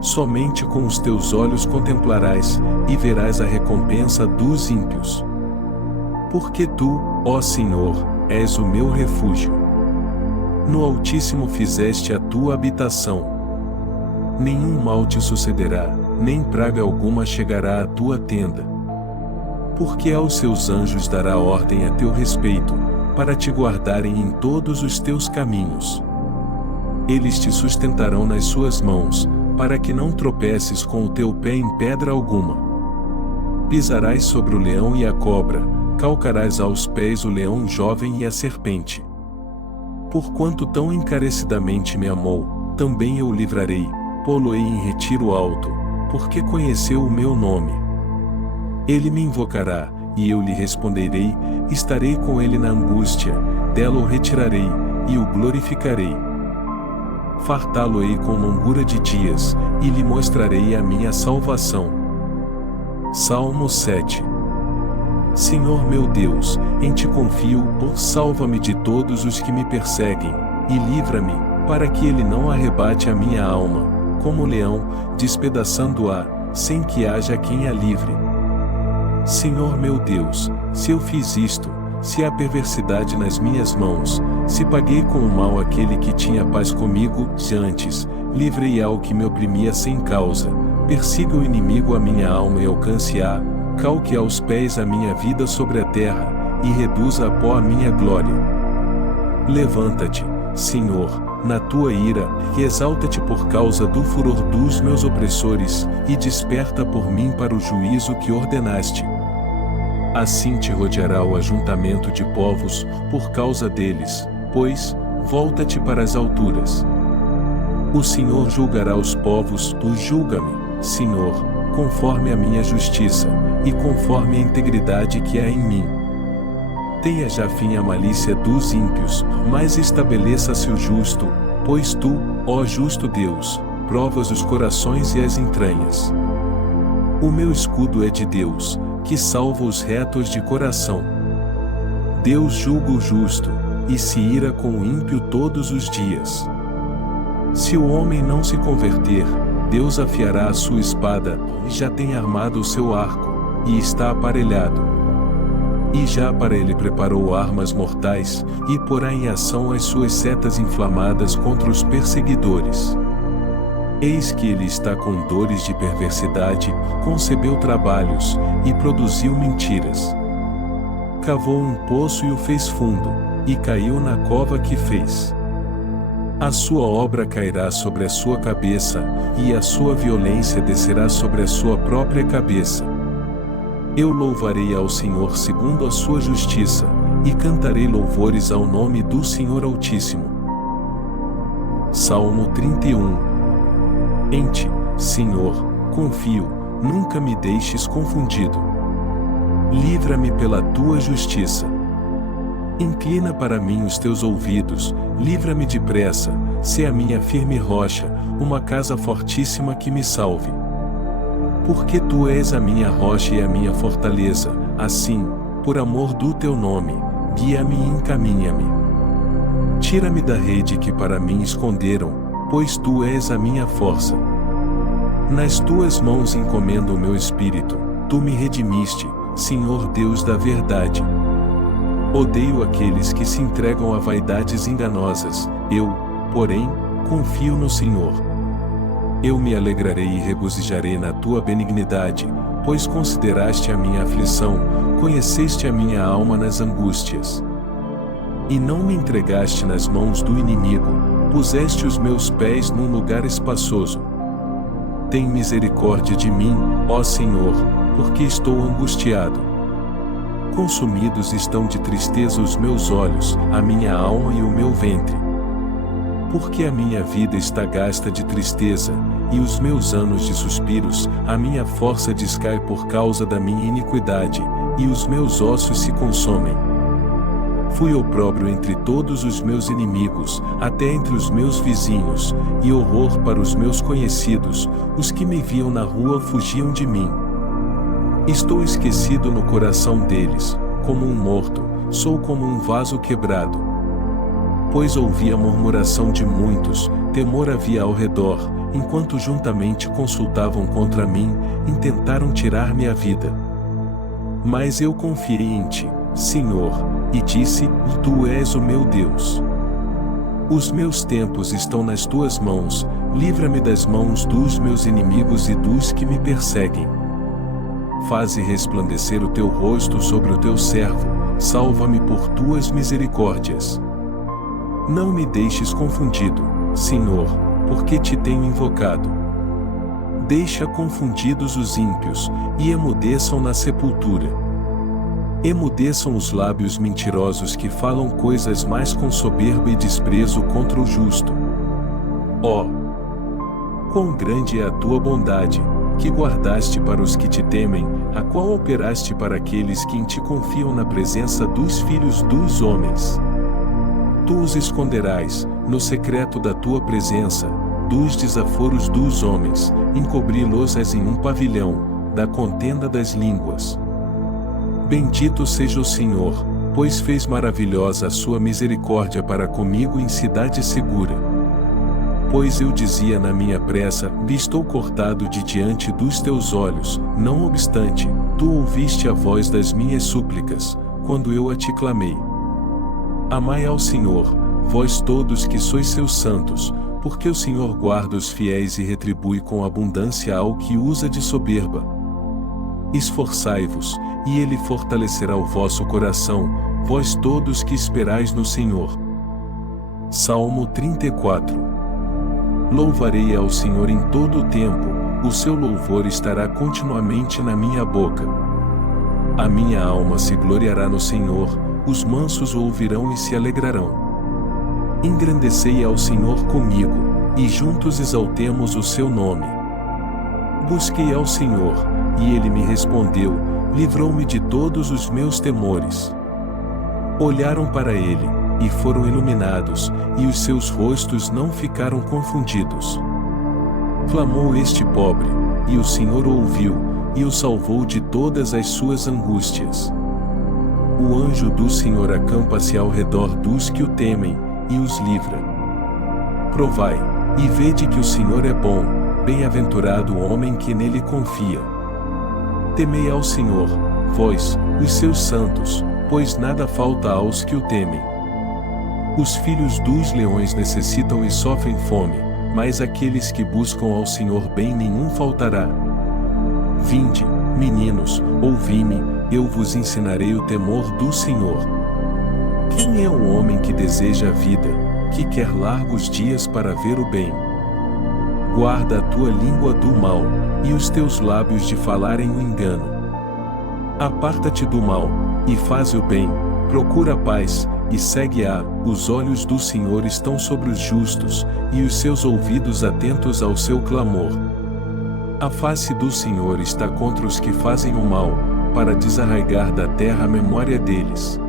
Somente com os teus olhos contemplarás, e verás a recompensa dos ímpios. Porque tu, ó Senhor, és o meu refúgio. No Altíssimo fizeste a tua habitação. Nenhum mal te sucederá, nem praga alguma chegará à tua tenda. Porque aos seus anjos dará ordem a teu respeito, para te guardarem em todos os teus caminhos. Eles te sustentarão nas suas mãos, para que não tropeces com o teu pé em pedra alguma. Pisarás sobre o leão e a cobra, calcarás aos pés o leão jovem e a serpente. Porquanto tão encarecidamente me amou, também eu o livrarei, pô-lo-ei em retiro alto, porque conheceu o meu nome. Ele me invocará, e eu lhe responderei, estarei com ele na angústia, dela o retirarei, e o glorificarei. Fartá-lo-ei com longura de dias, e lhe mostrarei a minha salvação. Salmo 7. Senhor meu Deus, em ti confio, salva-me de todos os que me perseguem, e livra-me, para que ele não arrebate a minha alma, como o leão, despedaçando-a, sem que haja quem a livre. Senhor meu Deus, se eu fiz isto, se há perversidade nas minhas mãos, se paguei com o mal aquele que tinha paz comigo, antes, livrei ao que me oprimia sem causa, persiga o inimigo a minha alma e alcance-a, calque aos pés a minha vida sobre a terra, e reduza a pó a minha glória. Levanta-te, Senhor, na tua ira, e exalta-te por causa do furor dos meus opressores, e desperta por mim para o juízo que ordenaste. Assim te rodeará o ajuntamento de povos, por causa deles, pois, volta-te para as alturas. O Senhor julgará os povos, tu julga-me, Senhor, conforme a minha justiça, e conforme a integridade que há em mim. Tenha já fim a malícia dos ímpios, mas estabeleça-se o justo, pois tu, ó justo Deus, provas os corações e as entranhas. O meu escudo é de Deus, que salva os retos de coração. Deus julga o justo, e se ira com o ímpio todos os dias. Se o homem não se converter, Deus afiará a sua espada, e já tem armado o seu arco, e está aparelhado. E já para ele preparou armas mortais, e porá em ação as suas setas inflamadas contra os perseguidores. Eis que ele está com dores de perversidade, concebeu trabalhos, e produziu mentiras. Cavou um poço e o fez fundo, e caiu na cova que fez. A sua obra cairá sobre a sua cabeça, e a sua violência descerá sobre a sua própria cabeça. Eu louvarei ao Senhor segundo a sua justiça, e cantarei louvores ao nome do Senhor Altíssimo. Salmo 31. Em ti, Senhor, confio, nunca me deixes confundido. Livra-me pela tua justiça. Inclina para mim os teus ouvidos, livra-me depressa, sê a minha firme rocha, uma casa fortíssima que me salve. Porque tu és a minha rocha e a minha fortaleza, assim, por amor do teu nome, guia-me e encaminha-me. Tira-me da rede que para mim esconderam, pois tu és a minha força. Nas tuas mãos encomendo o meu espírito, tu me redimiste, Senhor Deus da verdade. Odeio aqueles que se entregam a vaidades enganosas, eu, porém, confio no Senhor. Eu me alegrarei e regozijarei na tua benignidade, pois consideraste a minha aflição, conheceste a minha alma nas angústias. E não me entregaste nas mãos do inimigo, puseste os meus pés num lugar espaçoso. Tem misericórdia de mim, ó Senhor, porque estou angustiado. Consumidos estão de tristeza os meus olhos, a minha alma e o meu ventre. Porque a minha vida está gasta de tristeza, e os meus anos de suspiros, a minha força descai por causa da minha iniquidade, e os meus ossos se consomem. Fui opróbrio entre todos os meus inimigos, até entre os meus vizinhos, e horror para os meus conhecidos, os que me viam na rua fugiam de mim. Estou esquecido no coração deles, como um morto, sou como um vaso quebrado. Pois ouvi a murmuração de muitos, temor havia ao redor, enquanto juntamente consultavam contra mim, intentaram tirar-me a vida. Mas eu confiei em ti, Senhor, e disse: Tu és o meu Deus. Os meus tempos estão nas tuas mãos, livra-me das mãos dos meus inimigos e dos que me perseguem. Faze resplandecer o teu rosto sobre o teu servo, salva-me por tuas misericórdias. Não me deixes confundido, Senhor, porque te tenho invocado. Deixa confundidos os ímpios, e emudeçam na sepultura. Emudeçam os lábios mentirosos que falam coisas mais com soberba e desprezo contra o justo. Ó! Quão grande é a tua bondade, que guardaste para os que te temem, a qual operaste para aqueles que em ti confiam na presença dos filhos dos homens. Tu os esconderás, no secreto da tua presença, dos desaforos dos homens, encobri-los-ás em um pavilhão, da contenda das línguas. Bendito seja o Senhor, pois fez maravilhosa a sua misericórdia para comigo em cidade segura. Pois eu dizia na minha pressa: estou cortado de diante dos teus olhos, não obstante, tu ouviste a voz das minhas súplicas, quando eu a te clamei. Amai ao Senhor, vós todos que sois seus santos, porque o Senhor guarda os fiéis e retribui com abundância ao que usa de soberba. Esforçai-vos, e Ele fortalecerá o vosso coração, vós todos que esperais no Senhor. Salmo 34. Louvarei ao Senhor em todo o tempo, o seu louvor estará continuamente na minha boca. A minha alma se gloriará no Senhor, os mansos o ouvirão e se alegrarão. Engrandecei ao Senhor comigo, e juntos exaltemos o seu nome. Busquei ao Senhor, e Ele me respondeu, livrou-me de todos os meus temores. Olharam para Ele, e foram iluminados, e os seus rostos não ficaram confundidos. Clamou este pobre, e o Senhor o ouviu, e o salvou de todas as suas angústias. O anjo do Senhor acampa-se ao redor dos que o temem, e os livra. Provai, e vede que o Senhor é bom, bem-aventurado o homem que nele confia. Temei ao Senhor, vós, os seus santos, pois nada falta aos que o temem. Os filhos dos leões necessitam e sofrem fome, mas aqueles que buscam ao Senhor bem nenhum faltará. Vinde, meninos, ouvi-me, eu vos ensinarei o temor do Senhor. Quem é o homem que deseja a vida, que quer largos dias para ver o bem? Guarda a tua língua do mal, e os teus lábios de falarem o engano. Aparta-te do mal, e faz o bem, procura a paz, e segue-a. Os olhos do Senhor estão sobre os justos, e os seus ouvidos atentos ao seu clamor. A face do Senhor está contra os que fazem o mal, para desarraigar da terra a memória deles.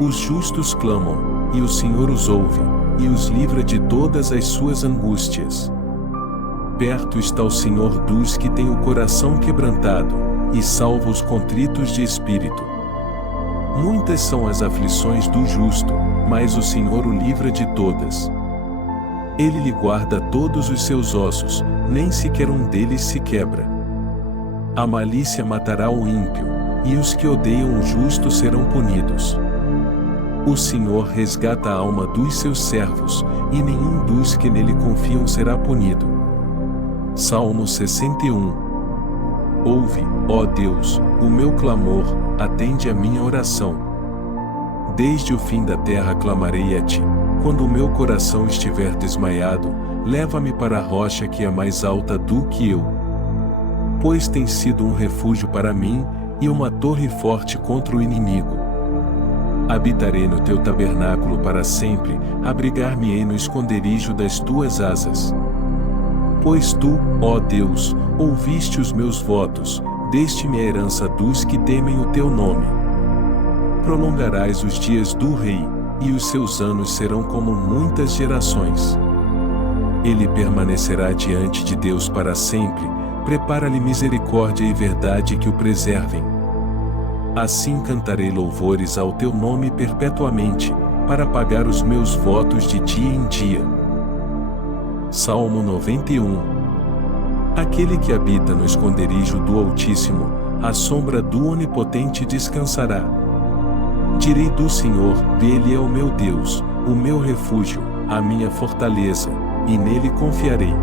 Os justos clamam, e o Senhor os ouve, e os livra de todas as suas angústias. Perto está o Senhor dos que têm o coração quebrantado, e salva os contritos de espírito. Muitas são as aflições do justo, mas o Senhor o livra de todas. Ele lhe guarda todos os seus ossos, nem sequer um deles se quebra. A malícia matará o ímpio, e os que odeiam o justo serão punidos. O Senhor resgata a alma dos seus servos, e nenhum dos que nele confiam será punido. Salmo 61. Ouve, ó Deus, o meu clamor, atende a minha oração. Desde o fim da terra clamarei a ti, quando o meu coração estiver desmaiado, leva-me para a rocha que é mais alta do que eu. Pois tem sido um refúgio para mim, e uma torre forte contra o inimigo. Habitarei no teu tabernáculo para sempre, abrigar-me-ei no esconderijo das tuas asas. Pois tu, ó Deus, ouviste os meus votos, deste-me a herança dos que temem o teu nome. Prolongarás os dias do rei, e os seus anos serão como muitas gerações. Ele permanecerá diante de Deus para sempre, prepara-lhe misericórdia e verdade que o preservem. Assim cantarei louvores ao teu nome perpetuamente, para pagar os meus votos de dia em dia. Salmo 91. Aquele que habita no esconderijo do Altíssimo, à sombra do Onipotente descansará. Direi do Senhor, Ele é o meu Deus, o meu refúgio, a minha fortaleza, e nele confiarei.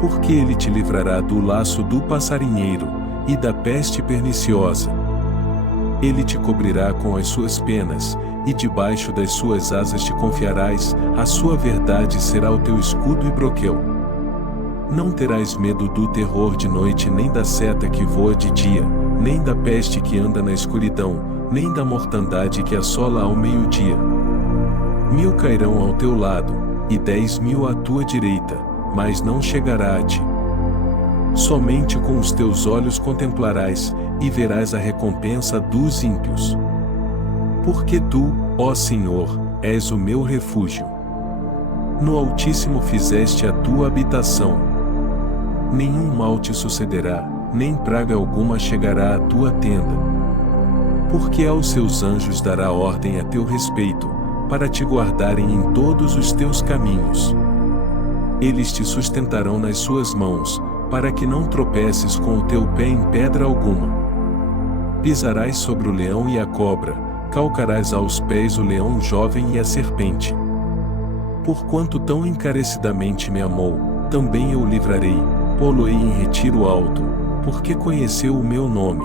Porque ele te livrará do laço do passarinheiro, e da peste perniciosa. Ele te cobrirá com as suas penas, e debaixo das suas asas te confiarás, a sua verdade será o teu escudo e broquel. Não terás medo do terror de noite, nem da seta que voa de dia, nem da peste que anda na escuridão, nem da mortandade que assola ao meio-dia. 1000 cairão ao teu lado, e 10.000 à tua direita, mas não chegará a ti. Somente com os teus olhos contemplarás, e verás a recompensa dos ímpios. Porque tu, ó Senhor, és o meu refúgio. No Altíssimo fizeste a tua habitação. Nenhum mal te sucederá, nem praga alguma chegará à tua tenda. Porque aos seus anjos dará ordem a teu respeito, para te guardarem em todos os teus caminhos. Eles te sustentarão nas suas mãos, para que não tropeces com o teu pé em pedra alguma. Pisarás sobre o leão e a cobra, calcarás aos pés o leão jovem e a serpente. Porquanto tão encarecidamente me amou, também eu o livrarei, pô-lo-ei em retiro alto, porque conheceu o meu nome.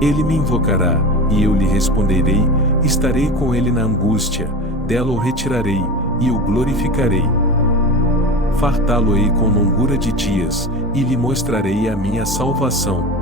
Ele me invocará, e eu lhe responderei, estarei com ele na angústia, dela o retirarei, e o glorificarei. Fartá-lo-ei com longura de dias, e lhe mostrarei a minha salvação.